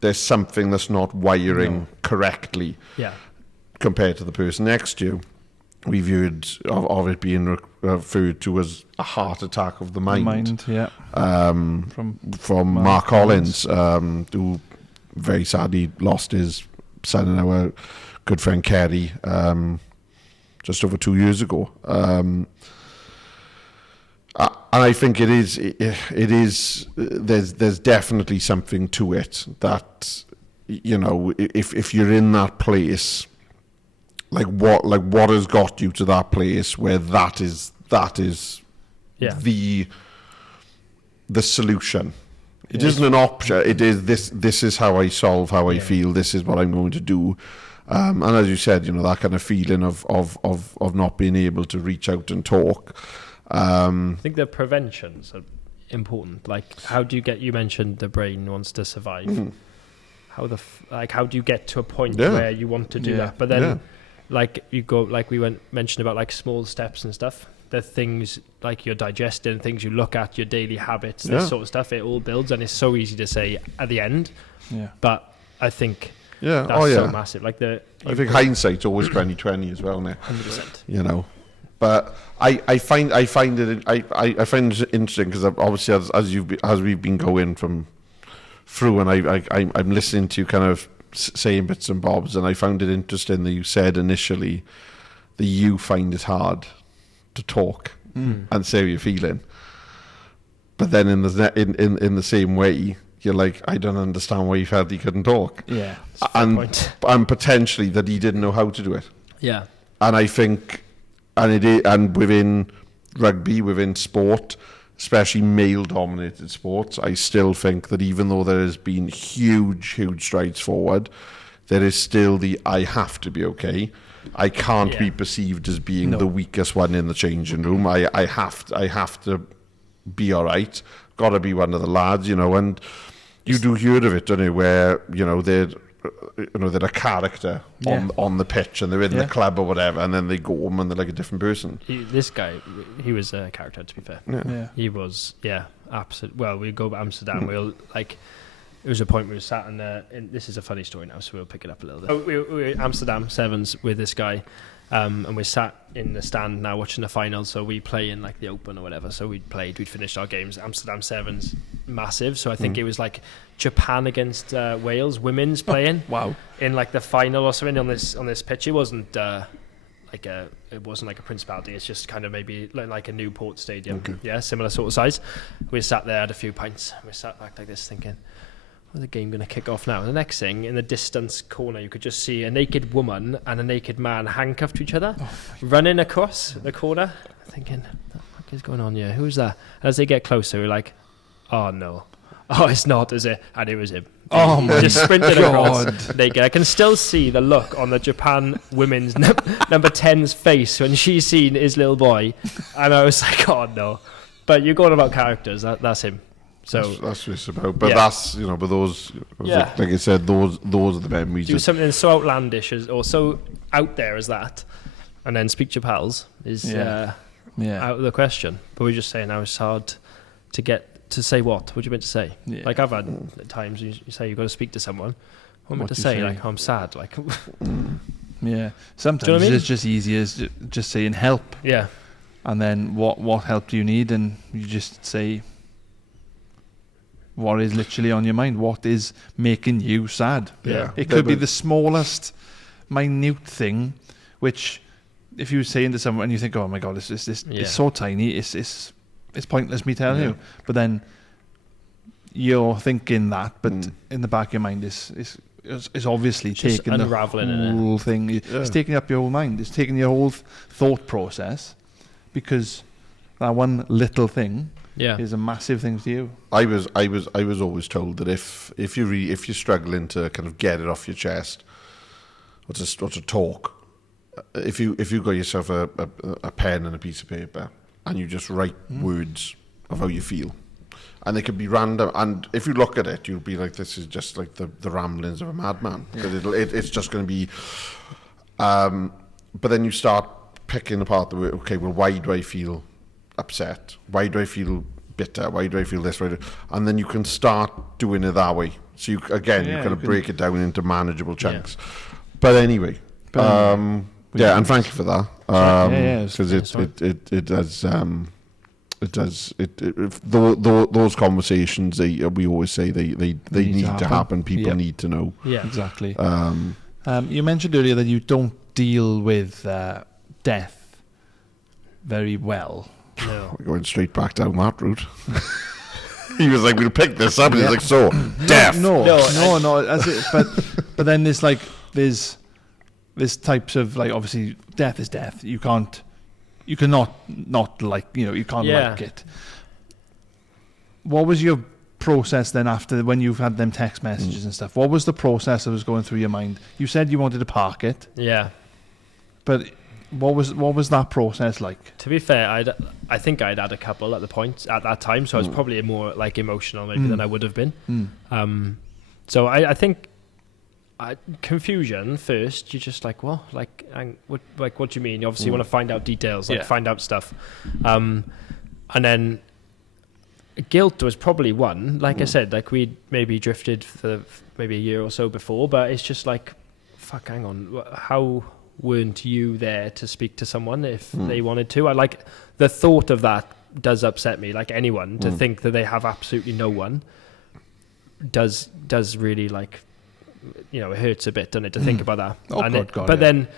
there's something that's not wiring correctly compared to the person next to you. We've heard of it being referred to as a heart attack of the mind. From Mark Collins, who very sadly lost his son and our good friend Kerry just over 2 years ago. And I think it is there's definitely something to it that, you know, if you're in that place, like what has got you to that place where that is the solution. It isn't an option. It is this is how I solve how I feel. This is what I'm going to do. And as you said, you know, that kind of feeling of not being able to reach out and talk. I think the prevention's important. Like, how do you get? You mentioned the brain wants to survive. How how do you get to a point where you want to do that? But then, like you go, like we mentioned about like small steps and stuff. The things like your digestion, things you look at, your daily habits, this sort of stuff. It all builds, and it's so easy to say at the end. Yeah. But I think that's so massive. Like I think hindsight's always 20/20 as well, now. 100%. You know. But I find it interesting because obviously as we've been going through, and I'm listening to you kind of saying bits and bobs, and I found it interesting that you said initially that you find it hard to talk and say how you're feeling, but then in the same way you're like, I don't understand why he felt he couldn't talk. Yeah, and potentially that he didn't know how to do it. Yeah, and I think. And within rugby, within sport, especially male-dominated sports, I still think that even though there has been huge strides forward, there is still I have to be okay. I can't be perceived as being the weakest one in the changing room. I have to be all right. Got to be one of the lads, and you do hear of it, don't you, where, they're a character on the pitch, and they're in the club or whatever, and then they go home and they're like a different person. This guy, he was a character, to be fair. Yeah. He was, absolutely. Well, we go to Amsterdam. We'll like. It was a point we were sat in this is a funny story now, so we'll pick it up a little bit. We were at Amsterdam Sevens with this guy, and we sat in the stand now watching the final. So we play in like the Open or whatever. So we'd finished our games. Amsterdam Sevens, massive. So I think it was like Japan against Wales, women's playing. Wow! In like the final or something on this pitch. It wasn't like a principality. It's just kind of maybe like a Newport Stadium. Okay. Yeah, similar sort of size. We sat there, had a few pints. We sat back like this, thinking, "When's the game going to kick off now?" And the next thing, in the distance corner, you could just see a naked woman and a naked man handcuffed to each other, running across the corner. Thinking, "What the fuck is going on here? Who's that?" And as they get closer, we're like, "Oh no, it's not, is it?" And it was him. Oh my just sprinted God. across naked. I can still see the look on the Japan women's number 10's face when she's seen his little boy, and I was like, "Oh no!" But you're going about characters. That's him. So that's what it's about. But that's, but those, like I said, those are the memories. Do something so outlandish or so out there as that, and then speak to your pals is out of the question. But we're just saying now it's hard to get to say what you meant to say. Yeah. Like I've had times you say you've got to speak to someone. What meant to say? Like, I'm sad. Like, yeah. Sometimes it's just easier as just saying help. Yeah. And then what help do you need? And you just say what is literally on your mind. What is making you sad? Yeah. It could be the smallest, minute thing, which if you were saying to someone and you think, "Oh my God, it's so tiny. It's pointless me telling you." But then you're thinking that, but in the back of your mind is obviously just taking the whole thing. It's taking up your whole mind. It's taking your whole thought process, because that one little thing is a massive thing to you. I was always told that if you're struggling to kind of get it off your chest, or to talk, if you got yourself a pen and a piece of paper, and you just write words of how you feel, and they could be random, and if you look at it, you'll be like, this is just like the ramblings of a madman, because it's just going to be but then you start picking apart the word. Okay, well, why do I feel upset? Why do I feel bitter? Why do I feel this? And then you can start doing it that way. So you kind of break it down into manageable chunks. But anyway, and thank you for that. Because those conversations, we always say they need to happen. People need to know. Yeah, exactly. You mentioned earlier that you don't deal with death very well. No. We're going straight back down that route. He was like, "We'll pick this up," and he's like, "So, death." No. But then there's types of, like, obviously death is death. You cannot like, you can't like it. What was your process then after, when you've had them text messages and stuff? What was the process that was going through your mind? You said you wanted to park it. Yeah. But What was that process like? To be fair, I think I'd had a couple at that time, so I was probably more like emotional maybe than I would have been. So I think confusion first. You're just like, well, what do you mean? You obviously want to find out details, find out stuff, and then guilt was probably one. Like I said, like we'd maybe drifted for maybe a year or so before, but it's just like, fuck, hang on, how weren't you there to speak to someone if they wanted to? I like the thought of that does upset me. Like anyone to think that they have absolutely no one does really, like, you know, it hurts a bit, doesn't it, to think about that. But then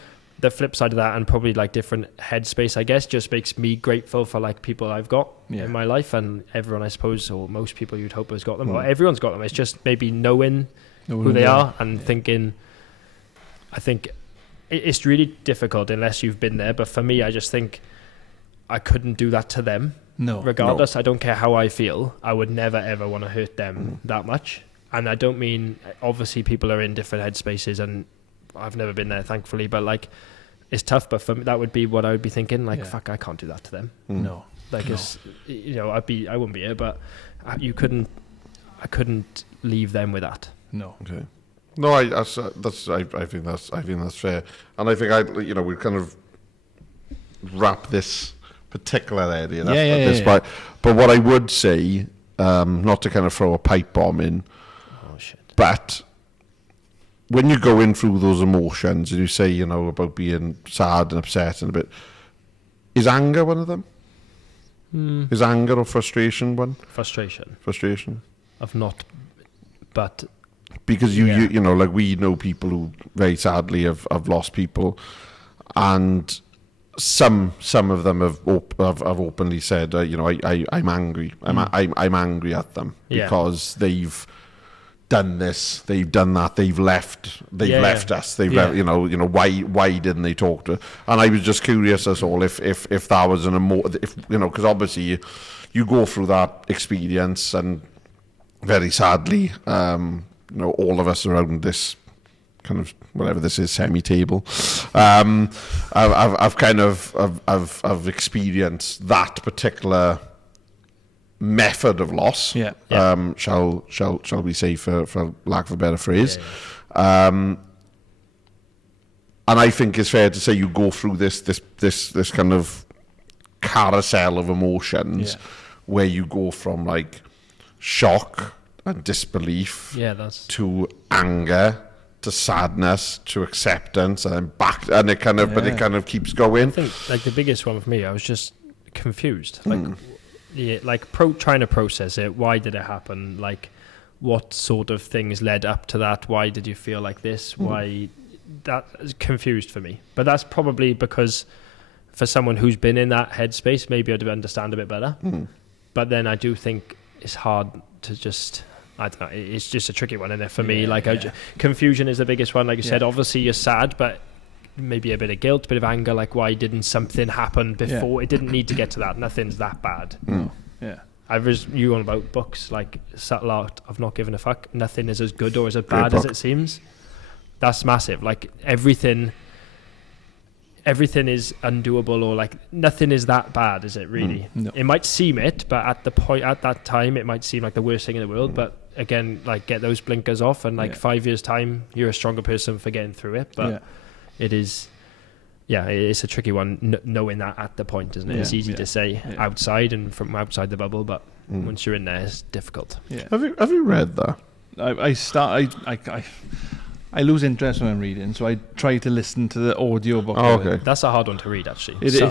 the flip side of that, and probably like different headspace, I guess, just makes me grateful for like people I've got in my life, and everyone, I suppose, or most people you'd hope has got them, or everyone's got them. It's just maybe knowing who they are and thinking, I think it's really difficult unless you've been there. But for me, I just think I couldn't do that to them. No. Regardless, I don't care how I feel. I would never, ever want to hurt them that much. And I don't mean, obviously people are in different headspaces and I've never been there, thankfully. But like, it's tough. But for me, that would be what I would be thinking. Like, fuck, I can't do that to them. No. Like, it's, you know, I wouldn't be here, but I couldn't leave them with that. No. Okay. No, I think that's fair, and I think we kind of wrap this particular area at this point. But what I would say, not to kind of throw a pipe bomb in, but when you're going through those emotions and you say, you know, about being sad and upset and a bit, is anger one of them? Is anger or frustration one? Frustration. Of not, but. Because you know, like we know people who very sadly have lost people, and some of them have openly said, you know, I'm angry. I'm angry at them because they've done this, they've done that, they've left us. They've left, you know, why didn't they talk to? And I was just curious as all if that was because obviously you go through that experience, and very sadly, you know, all of us around this kind of whatever this is semi-table, I've experienced that particular method of loss. Shall we say, for lack of a better phrase, and I think it's fair to say you go through this kind of carousel of emotions where you go from like shock and disbelief to anger to sadness to acceptance and then back, and it kind of keeps going. I think like the biggest one for me, I was just confused, trying to process it. Why did it happen? Like, what sort of things led up to that? Why did you feel like this? Why that is confused for me. But that's probably because for someone who's been in that headspace, maybe I'd understand a bit better. But then I do think it's hard to just, I don't know, it's just a tricky one, isn't it, for me? Confusion is the biggest one. Like you said, obviously you're sad, but maybe a bit of guilt, a bit of anger, like why didn't something happen before? It didn't need to get to that. Nothing's that bad. You on about books, like Subtle Art of Not Giving a Fuck. Nothing is as good or as bad as it seems. That's massive. Like everything is undoable, or like nothing is that bad, is it really? No. It might seem it, but at that time it might seem like the worst thing in the world. But again, like get those blinkers off, and like 5 years time you're a stronger person for getting through it. But it is, it's a tricky one, knowing that at the point, isn't it? It's easy to say outside and from outside the bubble, but once you're in there, it's difficult. Have you read that? I lose interest when I'm reading, so I try to listen to the audio book. Oh, okay. That's a hard one to read, actually. It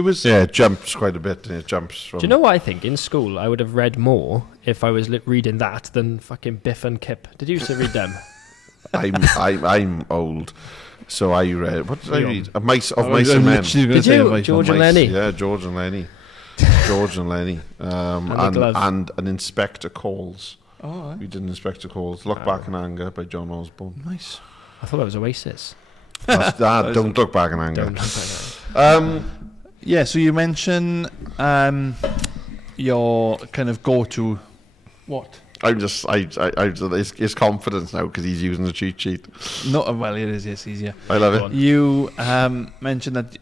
was. It jumps quite a bit, and it jumps from. Do you know what I think? In school, I would have read more if I was reading that than fucking Biff and Kip. Did you used to read them? I'm old, so I read. What did I read? Mice and Men. Did you? George and Lenny. Yeah, George and Lenny. And an Inspector Calls. Oh, right. We did Inspector Calls. Look Back in Anger by John Osborne. Nice. I thought that was Oasis. Don't Look Back in Anger. So you mentioned your kind of go-to what? his confidence now because he's using the cheat sheet. No, well, it is. It's easier. I love it. You mentioned that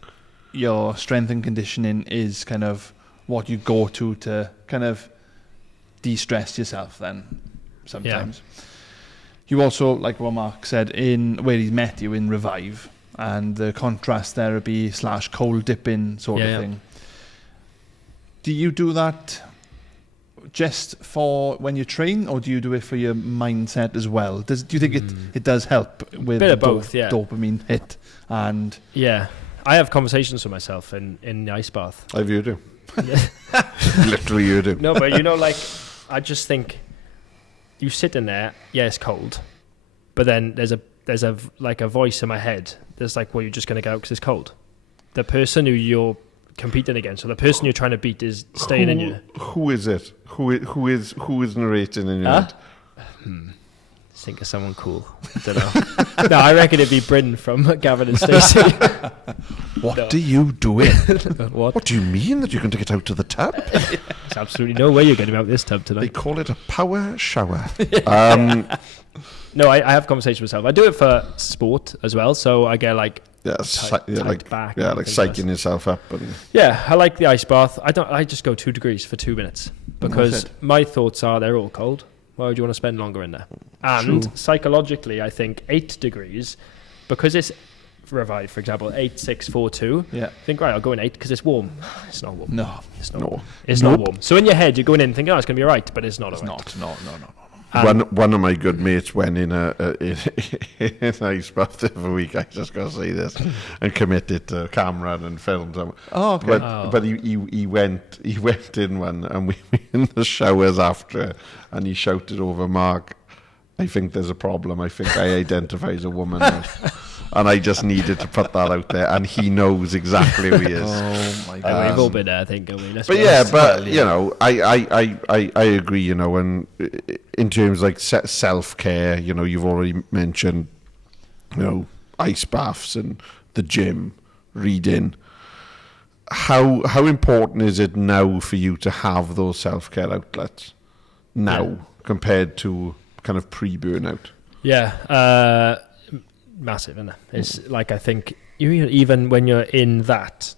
your strength and conditioning is kind of what you go to kind of de-stress yourself. Then sometimes you also, like what Mark said, in where he's met you in Revive and the contrast therapy / cold dipping sort of thing. Do you do that just for when you train, or do you do it for your mindset as well? Do you think it does help with bit of both, dopamine hit? And I have conversations with myself in the ice bath. You do. Literally you do. No, but I just think you sit in there, it's cold, but then there's a voice in my head that's like, well, you're just going to get out because it's cold. The person who you're competing against, or the person you're trying to beat, is staying in you. Who is it? Who is narrating in your head? Think of someone cool. I don't know. No, I reckon it'd be Bryn from Gavin and Stacey. What are you doing? What? What do you mean that you're going to get out of the tub? There's absolutely no way you're getting out of this tub tonight. They call it a power shower. No, I have conversations with myself. I do it for sport as well, so I get like like back. Yeah, like psyching yourself up. And I like the ice bath. I just go 2 degrees for 2 minutes because my thoughts are they're all cold. Why would you want to spend longer in there? And psychologically, I think 8 degrees, because it's Revive, for example, 8, 6, 4, 2. Yeah. Think, right, I'll go in 8 because it's warm. It's not warm. No. It's not warm. It's not warm. So in your head, you're going in thinking, it's going to be all right, but it's not. It's not. No. One of my good mates went in in ice bath the other week. I just got to say this, and committed to camera and filmed them. Oh, okay. But he went in one, and we were in the showers after, and he shouted over Mark, "I think there's a problem. I think I identify as a woman." And I just needed to put that out there, and he knows exactly who he is. Oh my God! We've all been there, I think. I agree. You know, and in terms like self-care, you know, you've already mentioned, you know, ice baths and the gym, reading. How important is it now for you to have those self-care outlets now compared to kind of pre-burnout? Yeah. Massive, isn't it? It's like, I think even when you're in that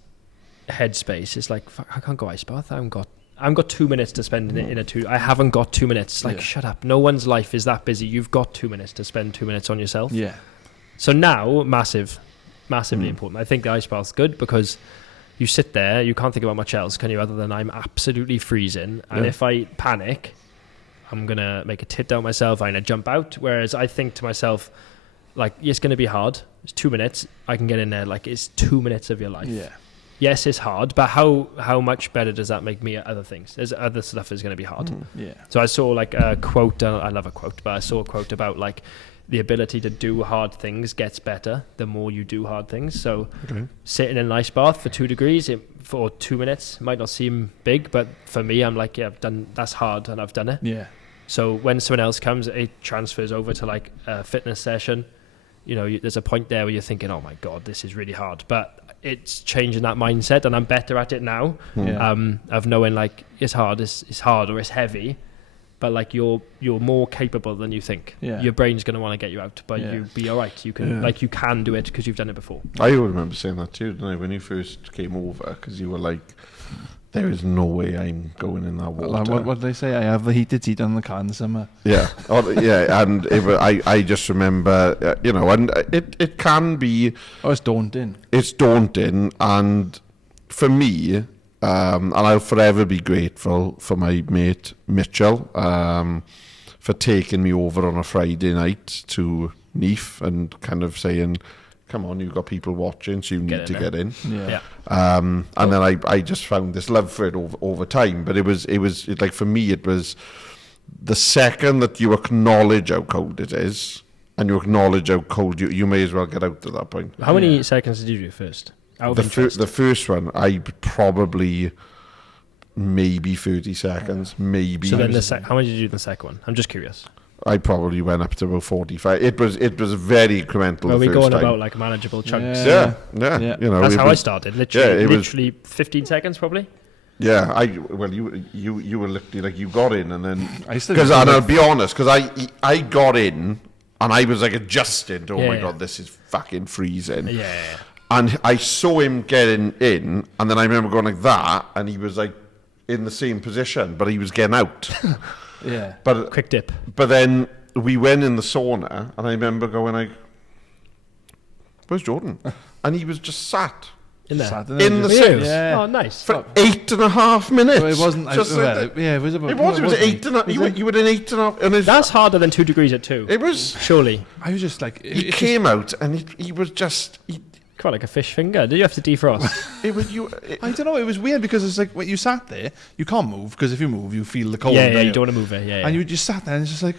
headspace, it's like, fuck, I can't go ice bath. I haven't got 2 minutes to spend in a two. I haven't got 2 minutes. Like, shut up. No one's life is that busy. You've got 2 minutes to spend 2 minutes on yourself. Yeah. So now, massively important. I think the ice bath's good because you sit there, you can't think about much else, can you, other than I'm absolutely freezing. And if I panic, I'm going to make a tit down myself. I'm going to jump out. Whereas I think to myself, like, it's going to be hard. It's 2 minutes. I can get in there. Like, it's 2 minutes of your life. Yeah. Yes, it's hard, but how much better does that make me at other things? There's other stuff is going to be hard. Yeah. So I saw like a quote. I love a quote, but I saw a quote about like the ability to do hard things gets better the more you do hard things. So sitting in an ice bath for 2 degrees for 2 minutes might not seem big, but for me, I'm like, I've done that's hard and I've done it. Yeah. So when someone else comes, it transfers over to like a fitness session. You know, there's a point there where you're thinking, oh my God, this is really hard. But it's changing that mindset, and I'm better at it now. Of knowing like it's hard or it's heavy, but like you're more capable than you think. Yeah. Your brain's going to want to get you out, but you'll be all right. You can you can do it because you've done it before. I remember saying that too, didn't I, when you first came over, because you were like, there is no way I'm going in that water. What did they say? I have the heated seat on the car in the summer. Yeah, and I just remember, you know, and it can be. Oh, it's daunting. It's daunting, and for me, and I'll forever be grateful for my mate Mitchell for taking me over on a Friday night to Neath and kind of saying, come on, you've got people watching, so you need to get in. Yeah. And then I just found this love for it over time. But it was like, for me, it was the second that you acknowledge how cold it is, and you acknowledge how cold you may as well get out at that point. How many seconds did you do first? The first one, I probably maybe 30 seconds, maybe. So then how many did you do in the second one? I'm just curious. I probably went up to about 45. It was very incremental. Are we going time. about like manageable chunks? Yeah. You know, that's how I started. Literally 15 seconds probably. Yeah, you were literally like, you got in and then I still because feel I'll like- be honest, because I got in and I was like adjusted. Oh Yeah, my yeah. god, this is fucking freezing. Yeah. And I saw him getting in, and then I remember going like that, and he was like in the same position, but he was getting out. Yeah. But Quick dip. But then we went in the sauna, and I remember going like, "Where's Jordan?" And he was just sat In there. Saturday, in the just- sink Yeah. Oh, nice. for 8.5 minutes. Well, it wasn't. Just like well, that. yeah, it was about. It was 8.5. You were in 8.5, and That's harder than 2 degrees at 2. it was. Surely. I was just like, He it's came out, and he was just. Quite like a fish finger. Did you have to defrost? It was you. I don't know. It was weird because it's like when you sat there, you can't move because if you move, you feel the cold. yeah, don't you don't want to move it. Yeah, yeah. And you just sat there, and it's just like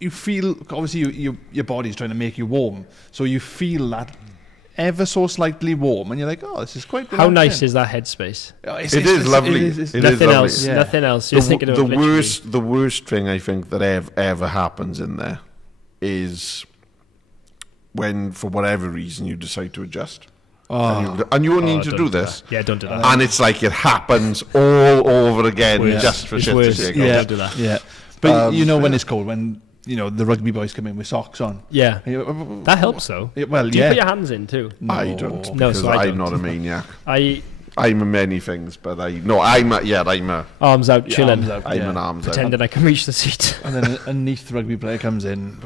you feel. Obviously, your body's trying to make you warm, so you feel that ever so slightly warm, and you're like, oh, this is quite. How relaxing. nice is that headspace? Oh, It is lovely. It is, It is Nothing lovely. else. Yeah. Nothing else. You're thinking of literally- The worst thing I think that ever happens in there is when, for whatever reason, you decide to adjust. And you only need to don't do this. that. Yeah, don't do that. And it's like it happens all over again Worse. just for It's shit worse. to take. Yeah. off. do that. Yeah, but you know when it's cold, when the rugby boys come in with socks on. Yeah. You- That helps though. Well, Do you yeah. put your hands in too? I No. don't. No, Because so I I'm don't. not a maniac. I'm I'm a many things, but I'm arms out, Yeah, chilling, arms out, an yeah. arms out. pretending I can reach the seat. And then a neath rugby player comes in,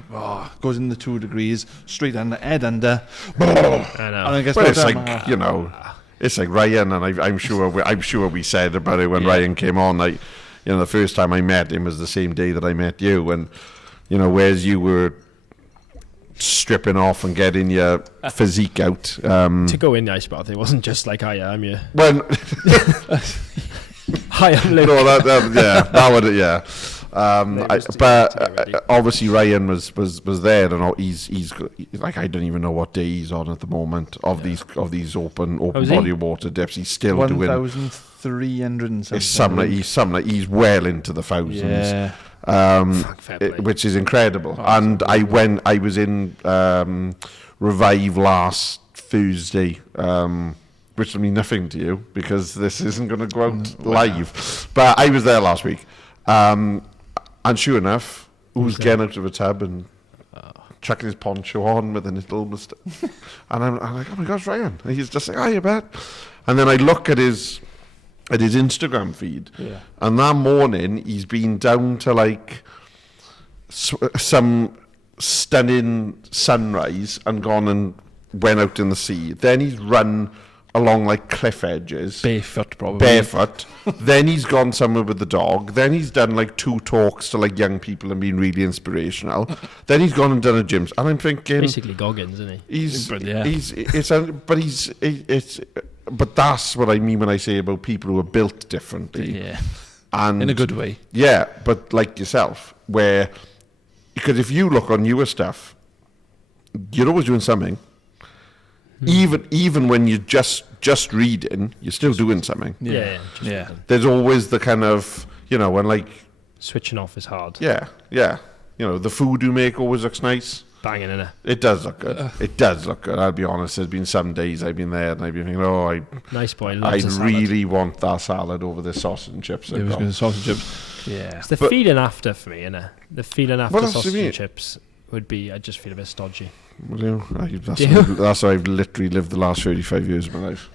goes in the 2 degrees, straight under, head under, I know. and then gets Well, put it's down. like it's like Ryan, and I'm sure we said about it when Ryan came on. Like, the first time I met him was the same day that I met you, and whereas you were stripping off and getting your physique out. To go in the ice bath, it wasn't just like, hi, I'm you. When Hi, I'm Luke. no, that would yeah. It was to get ready. Obviously Ryan was there, and he's like, I don't even know what day he's on at the moment of these open is he? body water dips. He's still doing. 1,300 and It's something. he's well into the thousands. Yeah. fair play. Which is incredible. And I was in Revive last Thursday, which will mean nothing to you because this isn't going to go out live. But I was there last week, and sure enough, who's getting out of a tub and chucking his poncho on with a little mistake, and I'm like, oh my gosh, Ryan! And he's just like, oh, you bet. And then I look at his Instagram feed, and that morning he's been down to like some stunning sunrise and gone and went out in the sea. Then he's run along like cliff edges, Barefoot, probably. barefoot. Then he's gone somewhere with the dog. Then he's done like 2 talks to like young people and been really inspirational. Then he's gone and done a gym. And I'm thinking, Basically Goggins, isn't he? but that's what I mean when I say about people who are built differently. Yeah. And In a good way. Yeah, but like yourself, because if you look on newer stuff, you're always doing something. Even when you're just reading, you're still doing something. Yeah. Yeah. There's always the kind of, when like, Switching off is hard. yeah. The food you make always looks nice. Banging in it. It does look good. It does look good. I'll be honest. There's been some days I've been there and I've been thinking, Nice boy. I Loves a salad. really want that salad over this sausage and chips. It was going to sausage chips. Yeah. It's the But- feeling after for me, innit? The feeling after Well, that's sausage what I mean. and chips would be, I just feel a bit stodgy. That's how I've literally lived the last 35 years of my life.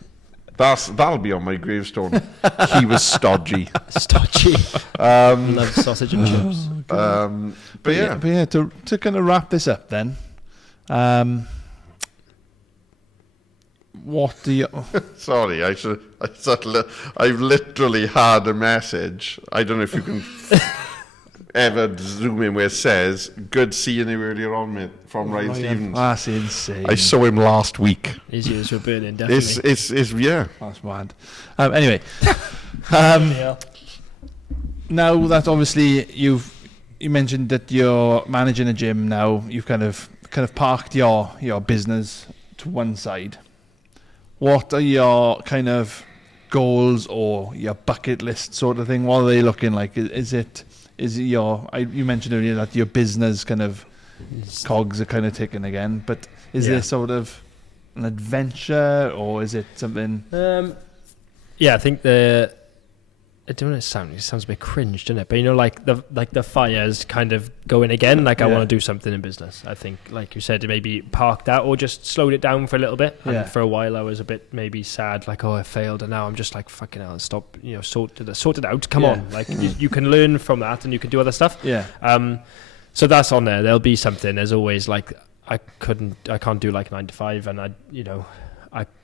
That'll be on my gravestone. He was stodgy. Stodgy. Love sausage and chips. But yeah. To kind of wrap this up then, what do you... Sorry, I've literally had a message. I don't know if you can ever zoom in where it says, good seeing you earlier on, mate, from Ryan Stevens. That's insane. I saw him last week. His ears were burning, definitely. It's yeah. That's mad. Anyway, now that obviously you mentioned that you're managing a gym now, you've kind of parked your business to one side. What are your kind of goals or your bucket list sort of thing? What are they looking like? You mentioned earlier that your business kind of cogs are kind of ticking again, but is there sort of an adventure or is it something? I think I don't know, it sounds a bit cringe, doesn't it? But like the fire's kind of going again. Like I want to do something in business. I think, like you said, maybe parked that or just slowed it down for a little bit. And for a while, I was a bit maybe sad, like, oh, I failed, and now I'm just like, fucking hell, stop. Sort it out. Come on, like you can learn from that, and you can do other stuff. Yeah. So that's on there. There'll be something. There's always like I can't do like 9 to 5, and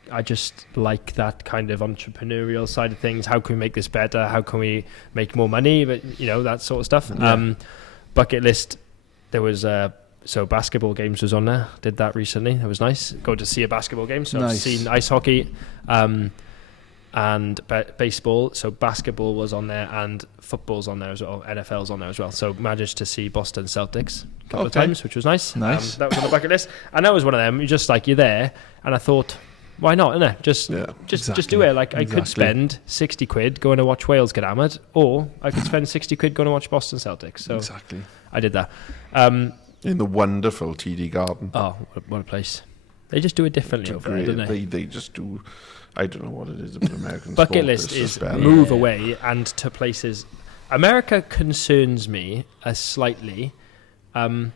I just like that kind of entrepreneurial side of things. How can we make this better? How can we make more money? But that sort of stuff. Yeah. Bucket list. There was so basketball games was on there. Did that recently. It was nice. Go to see a basketball game. So I've seen ice hockey, and baseball. So basketball was on there, and football's on there as well. NFL's on there as well. So managed to see Boston Celtics a couple of times, which was nice. That was on the bucket list, and that was one of them. You're there, and I thought, why not, innit? Just do it. Like I could spend 60 quid going to watch Wales get hammered, or I could spend 60 quid going to watch Boston Celtics. So I did that. In the wonderful TD Garden. Oh, what a place. They just do it differently over there, don't they? They just do. I don't know what it is about American bucket list is move away and to places. America concerns me slightly. I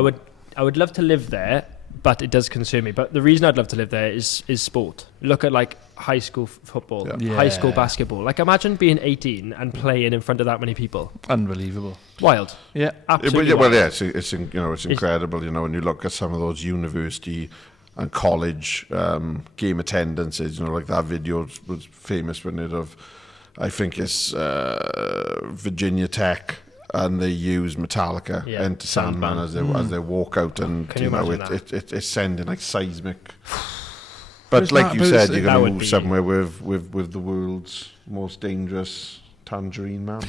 would love to live there, but it does concern me. But the reason I'd love to live there is sport. Look at like high school football, high school basketball. Like imagine being 18 and playing in front of that many people. Unbelievable. Wild. Yeah, absolutely. It's incredible. When you look at some of those university and college game attendances, like that video was famous when I think it's Virginia Tech. And they use Metallica Enter Sandman as they walk out, and it's sending like seismic. But like you said, you're going to move somewhere with the world's most dangerous tangerine man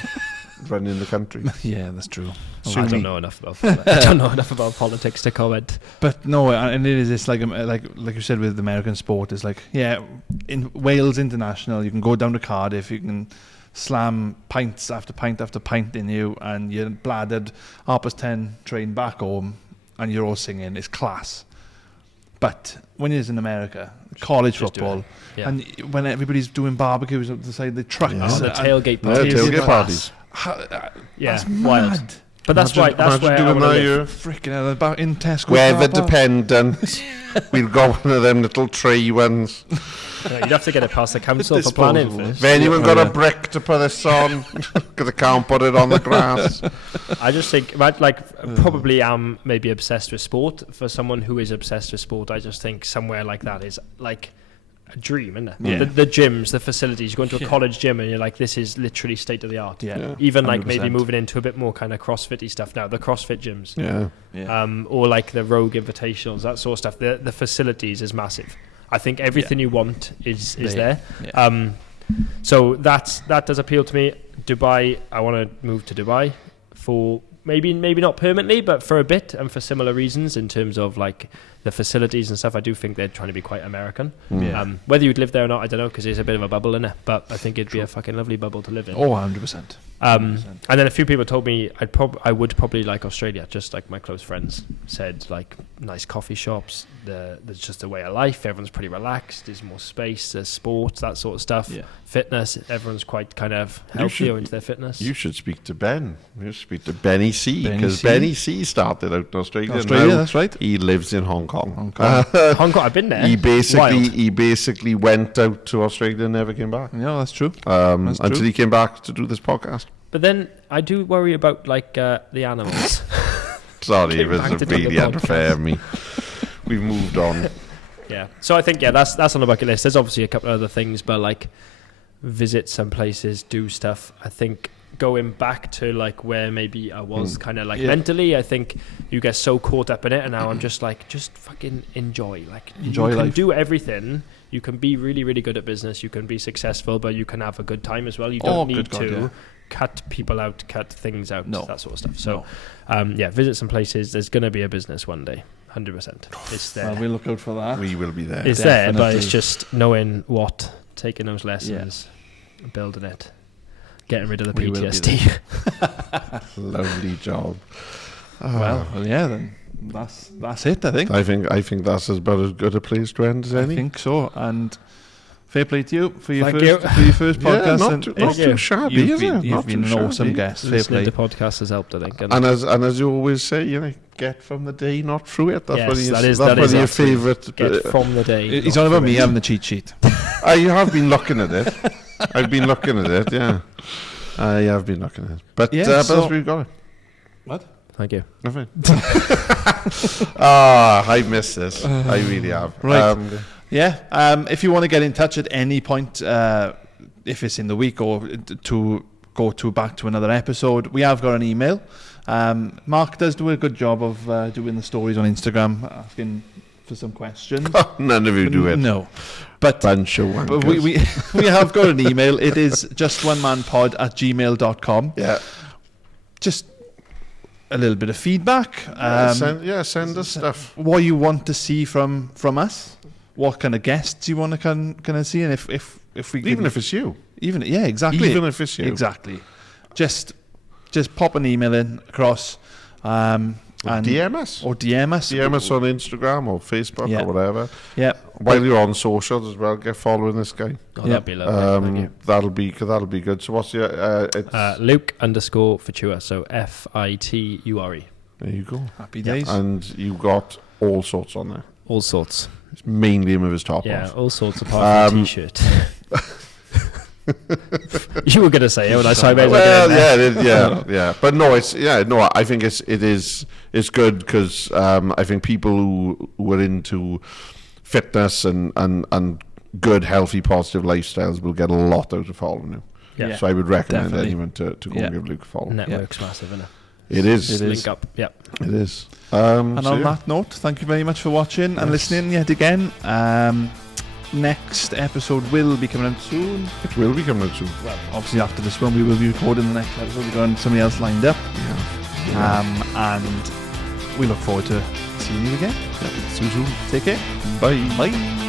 running the country. Yeah, that's true. I don't know enough about politics to comment. But no, and it is. It's like you said with American sport. It's like in Wales International, you can go down to Cardiff, you can slam pints after pint after pint in you, and you're bladdered 10:30 train back home, and you're all singing. It's class. But when you're in America, college football, and when everybody's doing barbecues up the side of the trucks, the tailgate parties, that's wild. Mad. But that's why I want to live. Freaking hell, about in Tesco. Weather dependent. We've got one of them little tree ones. You'd have to get it past the council for planning first. If anyone got a brick to put this on, because they can't put it on the grass. I just think, probably am maybe obsessed with sport. For someone who is obsessed with sport, I just think somewhere like that is like a dream, isn't it? Yeah. The gyms, the facilities. You go into a college gym and you're like, this is literally state of the art. Yeah. Even 100%. Like maybe moving into a bit more kind of CrossFit-y stuff now, the CrossFit gyms. Or like the Rogue Invitationals, that sort of stuff. The facilities is massive. I think everything you want is there. Yeah. So that does appeal to me. Dubai, I want to move to Dubai for maybe not permanently, but for a bit, and for similar reasons in terms of like the facilities and stuff. I do think they're trying to be quite American. Whether you'd live there or not, I don't know, because there's a bit of a bubble in it, but I think it'd be a fucking lovely bubble to live in. Oh, 100%. And then a few people told me I would probably like Australia, just like my close friends said, like nice coffee shops, there's just a way of life, everyone's pretty relaxed, there's more space, there's sports, that sort of stuff, fitness, everyone's quite kind of healthier into their fitness. You should speak to Ben. You should speak to Benny C, because Benny C started out in Australia. Now that's right. He lives in Hong Kong. Hong Kong, I've been there. He basically went out to Australia and never came back. Yeah, that's true. Until he came back to do this podcast. But then I do worry about like the animals. Sorry, it was really unfair of me. We've moved on. Yeah. So I think that's on the bucket list. There's obviously a couple of other things, but like visit some places, do stuff. I think going back to like where maybe I was kind of like mentally, I think you get so caught up in it, and now I'm just like, just fucking enjoy. Like enjoy life. You can do everything. You can be really, really good at business. You can be successful, but you can have a good time as well. You don't need to cut people out, cut things out, that sort of stuff. So, visit some places. There's going to be a business one day, 100%. It's there. Well, we'll look out for that. We will be there. It's there, but it's just knowing what, taking those lessons, building it, getting rid of the PTSD. Lovely job. Well, then that's it. I think that's about as good a place to end as any. I think so, and fair play to you for your Thank first Yeah, podcast. not and too it's- shabby, you've is been, it? You've Not been too an awesome shabby. guest. Fair Listening play. to podcasts has helped, I think. And as you always say, get from the day, not through it. That's Yes, one of your, that is your actually- favourite. Get from the day. He's not on about from me it. having the cheat sheet. I have been looking at it. I've been looking at it. Yeah, I have been looking at it. But Yeah, but so- we've got it. What? Thank you. Nothing. I miss this. I really have. Right. Yeah. If you want to get in touch at any point, if it's in the week or to go back to another episode, we have got an email. Mark does do a good job of doing the stories on Instagram, asking for some questions. None of you do it. No. But Bunch of wankers. But we have got an email. It is justonemanpod@gmail.com. Yeah. Just a little bit of feedback. Send us stuff. What you want to see from us. What kind of guests you want to kind of see, and if we Even if it's you. exactly. Even if it's you. Exactly. Just pop an email in across. And DM us. Or DM us. DM us on Instagram or Facebook or whatever. Yeah. While you're on socials as well, get following this guy. Oh, that'd be lovely. Thank you. That'll be good. So what's your? It's Luke_Futura. So FITURE. there you go. Happy days. And you got all sorts on there. All sorts. It's mainly him with his top Yeah, off. all sorts apart from a t-shirt. You were gonna say it when I saw it. Yeah. But no, I think it is good because I think people who are into fitness and good, healthy, positive lifestyles will get a lot out of following you. Yeah. So I would recommend Definitely. anyone to go and give Luke a follow. Network's massive, isn't it? It is. It is. Link up. Yep. It is. And on that note, thank you very much for watching and listening yet again. Next episode will be coming out soon. It will be coming out soon. Well, obviously after this one, we will be recording the next episode. We've got somebody else lined up. And we look forward to seeing you again. See you soon. Take care. Bye. Bye.